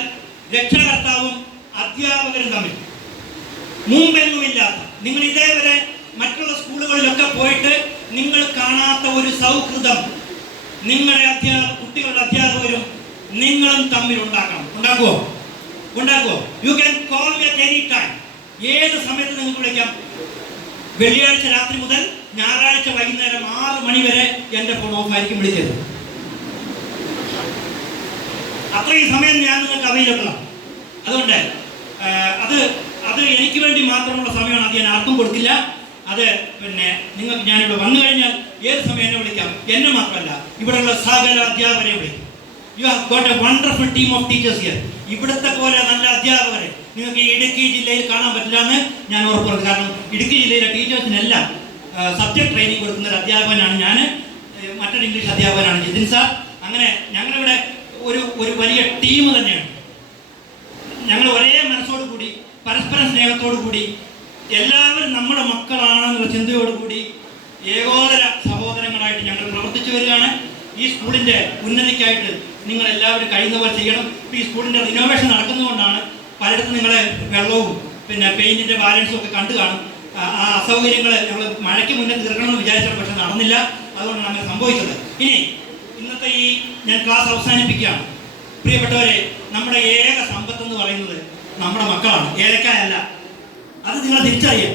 രക്ഷകർത്താവും അധ്യാപകരും തമ്മിൽ മുമ്പെങ്ങുമില്ലാത്ത, നിങ്ങൾ ഇതേവരെ മറ്റുള്ള സ്കൂളുകളിലൊക്കെ പോയിട്ട് നിങ്ങൾ കാണാത്ത ഒരു സൗഹൃദം നിങ്ങളുടെ കുട്ടികളുടെ അധ്യാപകരും നിങ്ങളും തമ്മിൽ ഉണ്ടാക്കുമോ? You can call me at any time. ഏത് സമയത്ത് നിങ്ങൾക്ക് വിളിക്കാം. വെള്ളിയാഴ്ച രാത്രി മുതൽ ഞായറാഴ്ച വൈകുന്നേരം 6 മണി വരെ എൻ്റെ ഫോൺ ഓഫ് ആയിരിക്കും വിളിച്ചത്. അത്രയും സമയം ഞാൻ നിങ്ങൾക്ക് അവൈലബിളാണ്. അതുകൊണ്ട് അത് എനിക്ക് വേണ്ടി മാത്രമുള്ള സമയമാണ്. അത് ഞാൻ ആർക്കും കൊടുക്കില്ല. അത് നിങ്ങൾക്ക് ഞാനിവിടെ വന്നു കഴിഞ്ഞാൽ ഏത് സമയം എന്നെ വിളിക്കാം. എന്നെ മാത്രമല്ല, ഇവിടെയുള്ള സകല അധ്യാപകരെ വിളിക്കും. You have got A wonderful team of teachers here. ഇവിടുത്തെ പോലെ നല്ല അധ്യാപകരെ നിങ്ങൾക്ക് ഇടുക്കി ജില്ലയിൽ കാണാൻ പറ്റില്ല എന്ന് ഞാൻ ഉറപ്പുണ്ട്. കാരണം ഇടുക്കി ജില്ലയിലെ ടീച്ചേഴ്സിനെല്ലാം സബ്ജക്ട് ട്രെയിനിങ് കൊടുക്കുന്ന ഒരു അധ്യാപകനാണ് ഞാൻ. മറ്റൊരു ഇംഗ്ലീഷ് അധ്യാപകനാണ് ജിതിൻ സാർ. അങ്ങനെ ഞങ്ങളിവിടെ ഒരു വലിയ ടീം തന്നെയാണ്. ഞങ്ങൾ ഒരേ മനസ്സോടു കൂടി പരസ്പരം സ്നേഹത്തോടു കൂടി എല്ലാവരും നമ്മുടെ മക്കളാണെന്നുള്ള ചിന്തയോടുകൂടി ഏകോദര സഹോദരങ്ങളായിട്ട് ഞങ്ങൾ പ്രവർത്തിച്ചു വരികയാണ്. ഈ സ്കൂളിൻ്റെ ഉന്നതിക്കായിട്ട് നിങ്ങൾ എല്ലാവരും കഴിയുന്നവർ ചെയ്യണം. ഈ സ്കൂളിൻ്റെ റിനോവേഷൻ നടക്കുന്നതുകൊണ്ടാണ് പലയിടത്തും നിങ്ങൾ വെള്ളവും പെയിൻറ്റിൻ്റെ ബാലൻസും ഒക്കെ കണ്ടു കാണും. ആ അസൗകര്യങ്ങൾ ഞങ്ങൾ മഴയ്ക്ക് മുന്നേ തീർക്കണമെന്ന് വിചാരിച്ചത്, പക്ഷെ നടന്നില്ല. അതുകൊണ്ടാണ് അങ്ങനെ സംഭവിച്ചത്. ഇന്നത്തെ ഞാൻ ക്ലാസ് അവസാനിപ്പിക്കുകയാണ്. പ്രിയപ്പെട്ടവരെ, നമ്മുടെ ഏക സമ്പത്ത് എന്ന് പറയുന്നത് നമ്മുടെ മക്കളാണ്, ഏലക്കായല്ല. അത് നിങ്ങൾ തിരിച്ചറിയാം.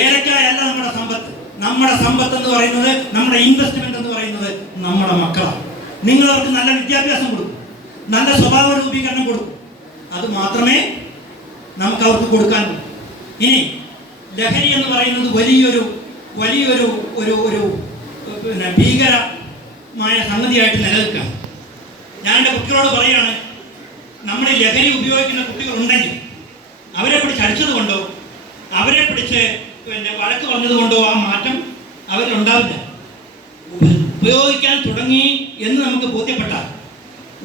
ഏലക്കായല്ല നമ്മുടെ സമ്പത്ത്. നമ്മുടെ സമ്പത്ത് എന്ന് പറയുന്നത്, നമ്മുടെ ഇൻവെസ്റ്റ്മെന്റ് എന്ന് പറയുന്നത് നമ്മുടെ മക്കളാണ്. നിങ്ങൾ അവർക്ക് നല്ല വിദ്യാഭ്യാസം കൊടുക്കും, നല്ല സ്വഭാവ രൂപീകരണം കൊടുക്കും. അത് മാത്രമേ നമുക്ക് അവർക്ക് കൊടുക്കാൻ പറ്റൂ. ഇനി ലഹരി എന്ന് പറയുന്നത് വലിയൊരു ഭീകരമായ സംഗതിയായിട്ട് നിലനിൽക്കാം. ഞാൻ എൻ്റെ കുട്ടികളോട് പറയുകയാണ്, നമ്മൾ ലഹരി ഉപയോഗിക്കുന്ന കുട്ടികളുണ്ടെങ്കിൽ അവരെ പിടിച്ച് അടിച്ചത് കൊണ്ടോ അവരെ പിടിച്ച് വഴക്ക് പറഞ്ഞതുകൊണ്ടോ ആ മാറ്റം അവരുണ്ടാവില്ല. ഉപയോഗിക്കാൻ തുടങ്ങി എന്ന് നമുക്ക് ബോധ്യപ്പെട്ടാൽ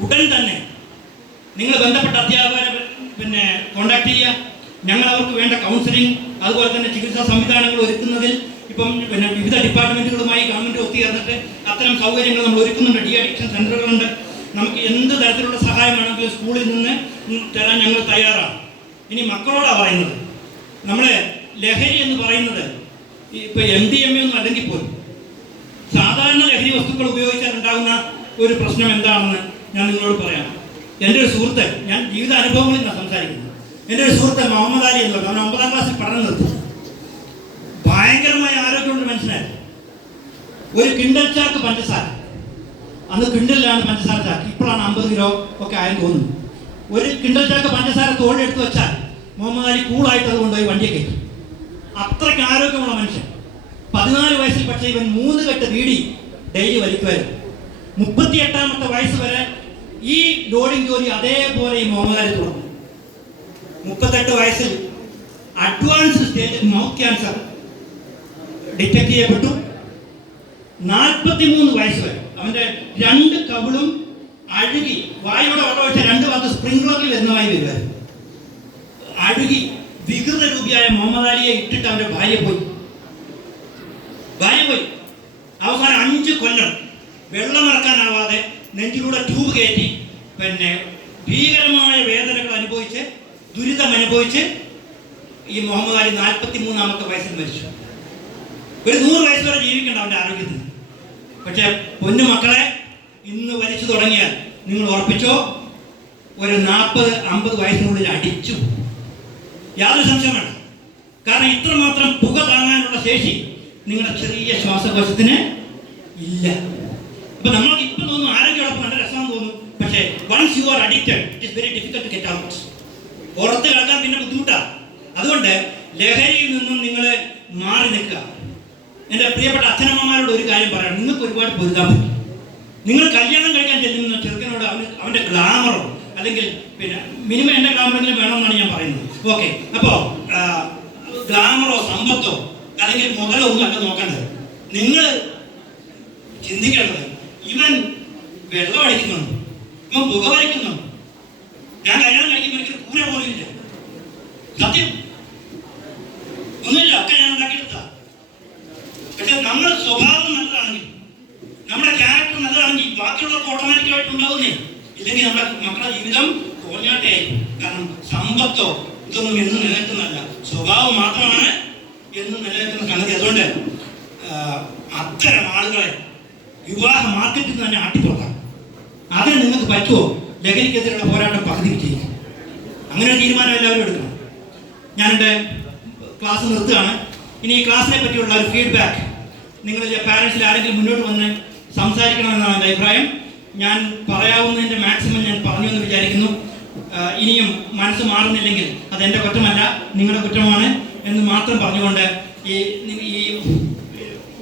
ഉടൻ തന്നെ നിങ്ങൾ ബന്ധപ്പെട്ട അധ്യാപകരെ കോണ്ടാക്ട് ചെയ്യുക. ഞങ്ങൾ അവർക്ക് വേണ്ട കൗൺസിലിംഗ്, അതുപോലെ തന്നെ ചികിത്സാ സംവിധാനങ്ങൾ ഒരുക്കുന്നതിൽ ഇപ്പം വിവിധ ഡിപ്പാർട്ട്മെൻറ്റുകളുമായി ഗവൺമെൻറ് ഒത്തുചേർന്നിട്ട് അത്തരം സൗകര്യങ്ങൾ നമ്മൾ ഒരുക്കുന്നുണ്ട്. ഡി അഡിക്ഷൻ സെൻ്ററുകളുണ്ട്. നമുക്ക് എന്ത് തരത്തിലുള്ള സഹായം വേണമെങ്കിലും സ്കൂളിൽ നിന്ന് തരാൻ ഞങ്ങൾ തയ്യാറാണ്. ഇനി മക്കളോടാണ് പറയുന്നത്, നമ്മൾ ലഹരി എന്ന് പറയുന്നത് ഇപ്പോൾ MDMA ഒന്നും അല്ലെങ്കിൽ പോലും സാധാരണ ലഹരി വസ്തുക്കൾ ഉപയോഗിച്ചാൽ ഉണ്ടാകുന്ന ഒരു പ്രശ്നം എന്താണെന്ന് ഞാൻ നിങ്ങളോട് പറയാം. എൻ്റെ ഒരു സുഹൃത്ത്, ഞാൻ ജീവിത അനുഭവങ്ങളിൽ നിന്നാണ് സംസാരിക്കുന്നത്. എൻ്റെ ഒരു സുഹൃത്ത് മുഹമ്മദ് അലി എന്ന് പറഞ്ഞു. അവൻ 9ാം ക്ലാസ്സിൽ പഠനം നിർത്തി. ഭയങ്കരമായ ആരോഗ്യമുള്ള മനുഷ്യനായിരുന്നു. ഒരു കിണ്ടൽ ചാക്ക് പഞ്ചസാര, അന്ന് കിണ്ടലിലാണ് പഞ്ചസാര ചാക്ക്, ഇപ്പോഴാണ് 50 കിലോ ഒക്കെ ആയെന്ന് തോന്നുന്നു. ഒരു കിണ്ടൽ ചാക്ക് പഞ്ചസാര തോടെടുത്ത് വെച്ചാൽ മുഹമ്മദ് അലി കൂളായിട്ട് അത് കൊണ്ടുപോയി വണ്ടിയെ കയറ്റി. അത്രയ്ക്ക് ആരോഗ്യമുള്ള മനുഷ്യൻ. 14 വയസ്സിൽ പക്ഷേ ഇവൻ 3 കെട്ട് ബീഡി ഡെയിലി വലിക്കുമായിരുന്നു. 38ാമത്തെ വയസ്സ് വരെ ഈ ലോഡിംഗ് ജോലി അതേപോലെ ഈ മുഹമ്മദ് അലി തുടർന്നു. 38 വയസ്സിൽ അഡ്വാൻസ്ഡ് സ്റ്റേജിൽ മൗത്ത് ക്യാൻസർ ഡിറ്റക്ട് ചെയ്യപ്പെട്ടു. 43 വയസ്സ് വരെ അവൻ്റെ 2 കവിളും അഴുകി, വായുടെ വെള്ളമൊഴിച്ച 2 ഭാഗത്ത് സ്പ്രിംഗ്ലറിൽ വരുന്നതായി വരുമായിരുന്നു. അഴുകി വികൃത രൂപിയായ മുഹമ്മദ് അലിയെ ഇട്ടിട്ട് അവൻ്റെ ഭാര്യ പോയി. അവസാനം 5 കൊല്ലം വെള്ളമിറക്കാനാവാതെ നെഞ്ചിലൂടെ ട്യൂബ് കയറ്റി ഭീകരമായ വേദനകൾ അനുഭവിച്ച് ദുരിതം അനുഭവിച്ച് ഈ മുഹമ്മദ് അലി 43ാമത്തെ വയസ്സിൽ മരിച്ചു. ഒരു 100 വയസ്സ് വരെ ജീവിക്കണ്ട അവൻ്റെ ആരോഗ്യത്തിന്. പക്ഷേ പൊന്നു മക്കളെ, ഇന്ന് വലിച്ചു തുടങ്ങിയാൽ നിങ്ങൾ ഉറപ്പിച്ചോ, ഒരു 40-50 വയസ്സിനുള്ളിൽ അടിച്ചു. യാതൊരു സംശയം വേണ്ട. കാരണം ഇത്രമാത്രം പുക താങ്ങാനുള്ള ശേഷി നിങ്ങളുടെ ചെറിയ ശ്വാസകോശത്തിന് ഇല്ല. അപ്പൊ നമ്മൾക്ക് ഇപ്പൊ തോന്നും ആരോഗ്യമോടൊപ്പം നല്ല രസമാണെന്ന് തോന്നും. പക്ഷേ once you are addicted it is very difficult to get out. പുറത്ത് കിടക്കാൻ പിന്നെ ബുദ്ധിമുട്ടാണ്. അതുകൊണ്ട് ലഹരിയിൽ നിന്നും നിങ്ങൾ മാറി നിൽക്കുക. എൻ്റെ പ്രിയപ്പെട്ട അച്ഛനമ്മമാരോട് ഒരു കാര്യം പറയാം, നിങ്ങൾക്ക് ഒരുപാട് പൊരുതാൻ പറ്റും. നിങ്ങൾ കല്യാണം കഴിക്കാൻ ചെല്ലുന്ന ചെറുക്കനോട് അവൻ്റെ ഗ്ലാമറോ അല്ലെങ്കിൽ പിന്നെ മിനിമം എൻ്റെ ഗ്ലാമറെങ്കിലും വേണമെന്നാണ് ഞാൻ പറയുന്നത്. ഓക്കെ, അപ്പോൾ ഗ്ലാമറോ സമ്പത്തോ അല്ലെങ്കിൽ മുതലോ ഒന്നും അല്ല നോക്കേണ്ടത്. നിങ്ങൾ ചിന്തിക്കേണ്ടത് ഇവൻ വെള്ളം അടിക്കുന്നുണ്ട്, ഇവൻ പുക വലിക്കുന്നുണ്ട്. ഞാൻ കല്യാണം കഴിക്കുമ്പോൾ എനിക്ക് കൂര പോലും ഇല്ല, സത്യം ഒന്നുമില്ല, ഒക്കെ ഞാൻ ഉണ്ടാക്കിയെടുത്ത. പക്ഷെ നമ്മുടെ സ്വഭാവം നല്ലതാണെങ്കിൽ, നമ്മുടെ ക്യാരക്ടർ നല്ലതാണെങ്കിൽ ബാക്കിയുള്ളവർക്ക് ഓട്ടോമാറ്റിക്കായിട്ട് ഉണ്ടാവുന്നേ. ഇല്ലെങ്കിൽ നമ്മുടെ മക്കളുടെ ജീവിതം കോഞ്ഞാട്ടയായിരിക്കും. കാരണം സമ്പത്തോ ഇതൊന്നും എന്നും നിലനിൽക്കുന്നതല്ല, സ്വഭാവം മാത്രമാണ് എന്നും നിലനിൽക്കുന്ന സംഗതി. അതുകൊണ്ട് അത്തരം ആളുകളെ വിവാഹ മാർക്കറ്റിൽ നിന്ന് തന്നെ ആട്ടിപ്പുറത്താം. അതിന് നിങ്ങൾക്ക് പറ്റുമോ? ലഹരിക്കെതിരെയുള്ള പോരാട്ടം പകുതി വിജയിക്കും. അങ്ങനെ ഒരു തീരുമാനം എല്ലാവരും എടുക്കണം. ഞാനെൻ്റെ ക്ലാസ് നിർത്തുകയാണ്. ഇനി ഈ ക്ലാസ്സിനെ പറ്റിയുള്ള ഒരു ഫീഡ്ബാക്ക് നിങ്ങളിലെ പാരൻസിൽ ആരെങ്കിലും മുന്നോട്ട് വന്ന് സംസാരിക്കണമെന്നാണ് എൻ്റെ അഭിപ്രായം. ഞാൻ പറയാവുന്നതിൻ്റെ മാക്സിമം ഞാൻ പറഞ്ഞു എന്ന് വിചാരിക്കുന്നു. ഇനിയും മനസ്സ് മാറുന്നില്ലെങ്കിൽ അതെൻ്റെ കുറ്റമല്ല, നിങ്ങളുടെ കുറ്റമാണ് എന്ന് മാത്രം പറഞ്ഞുകൊണ്ട് ഈ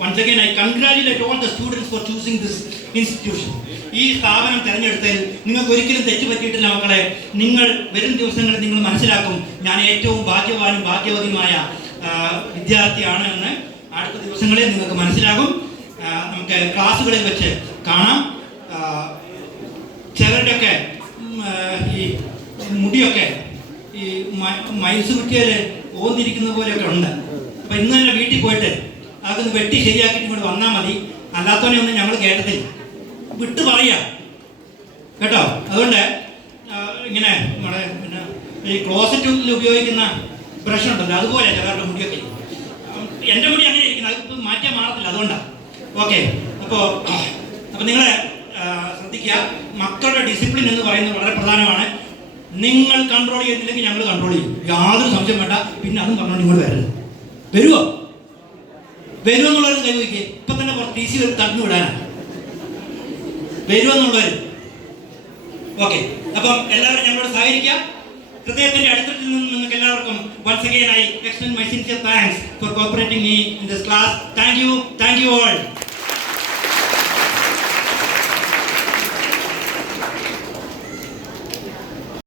once again I congratulate all the students for choosing this institution. ഈ സ്ഥാപനം തിരഞ്ഞെടുത്തതിൽ നിങ്ങൾക്ക് ഒരിക്കലും തെറ്റ് പറ്റിയിട്ടില്ല മക്കളെ. നിങ്ങൾ വരും ദിവസങ്ങളിൽ നിങ്ങൾ മനസ്സിലാക്കും ഞാൻ ഏറ്റവും ഭാഗ്യവാനും ഭാഗ്യവതിയുമായ വിദ്യാർത്ഥിയാണ് എന്ന്. അടുത്ത ദിവസങ്ങളിൽ നിങ്ങൾക്ക് മനസ്സിലാകും. നമുക്ക് ക്ലാസ്സുകളിൽ വെച്ച് കാണാം. ചിലരുടെയൊക്കെ ഈ മുടിയൊക്കെ ഈ മൈൽസ് കുറ്റിയിൽ ഓന്നിരിക്കുന്ന പോലെയൊക്കെ ഉണ്ട്. അപ്പം ഇന്ന് തന്നെ വീട്ടിൽ പോയിട്ട് അതൊന്ന് വെട്ടി ശരിയാക്കിയിട്ട് ഇങ്ങോട്ട് വന്നാൽ മതി. അല്ലാത്തവനെ ഒന്നും ഞങ്ങൾ കേട്ടത്തില്ല, വിട്ട് പറയാം കേട്ടോ. അതുകൊണ്ട് ഇങ്ങനെ നമ്മുടെ പിന്നെ ഈ ക്ലോസറ്റിൽ ഉപയോഗിക്കുന്ന ബ്രഷ് ഉണ്ടല്ലോ, അതുപോലെ ചിലരുടെ മുടിയൊക്കെ. എൻ്റെ മുടി അങ്ങനെ ഇരിക്കുന്നത്, അത് മാറ്റാൻ മാറത്തില്ല, അതുകൊണ്ടാണ്. ഓക്കെ, അപ്പോൾ നിങ്ങൾ ശ്രദ്ധിക്കുക. മക്കളുടെ ഡിസിപ്ലിൻ എന്ന് പറയുന്നത് വളരെ പ്രധാനമാണ്. നിങ്ങൾ കൺട്രോൾ ചെയ്യുന്നില്ലെങ്കിൽ ഞങ്ങൾ കൺട്രോൾ ചെയ്യും, യാതൊരു സംശയം വേണ്ട. പിന്നെ അതും പറഞ്ഞോണ്ട് നിങ്ങൾ വരുമോ എന്നുള്ളവർ കൈ വയ്ക്കുക. ഇപ്പം തന്നെ ടി സി തന്നു വിടാനാണ്. വരുമെന്നുള്ളവർ ഓക്കെ. അപ്പം എല്ലാവരും ഞങ്ങളോട് സഹകരിക്കുക. ഹൃദയത്തിന്റെ അടുത്തത്തിൽ നിന്ന് നിങ്ങൾക്ക് എല്ലാവർക്കും once again I extend my sincere thanks for cooperating me in this class. Thank you all.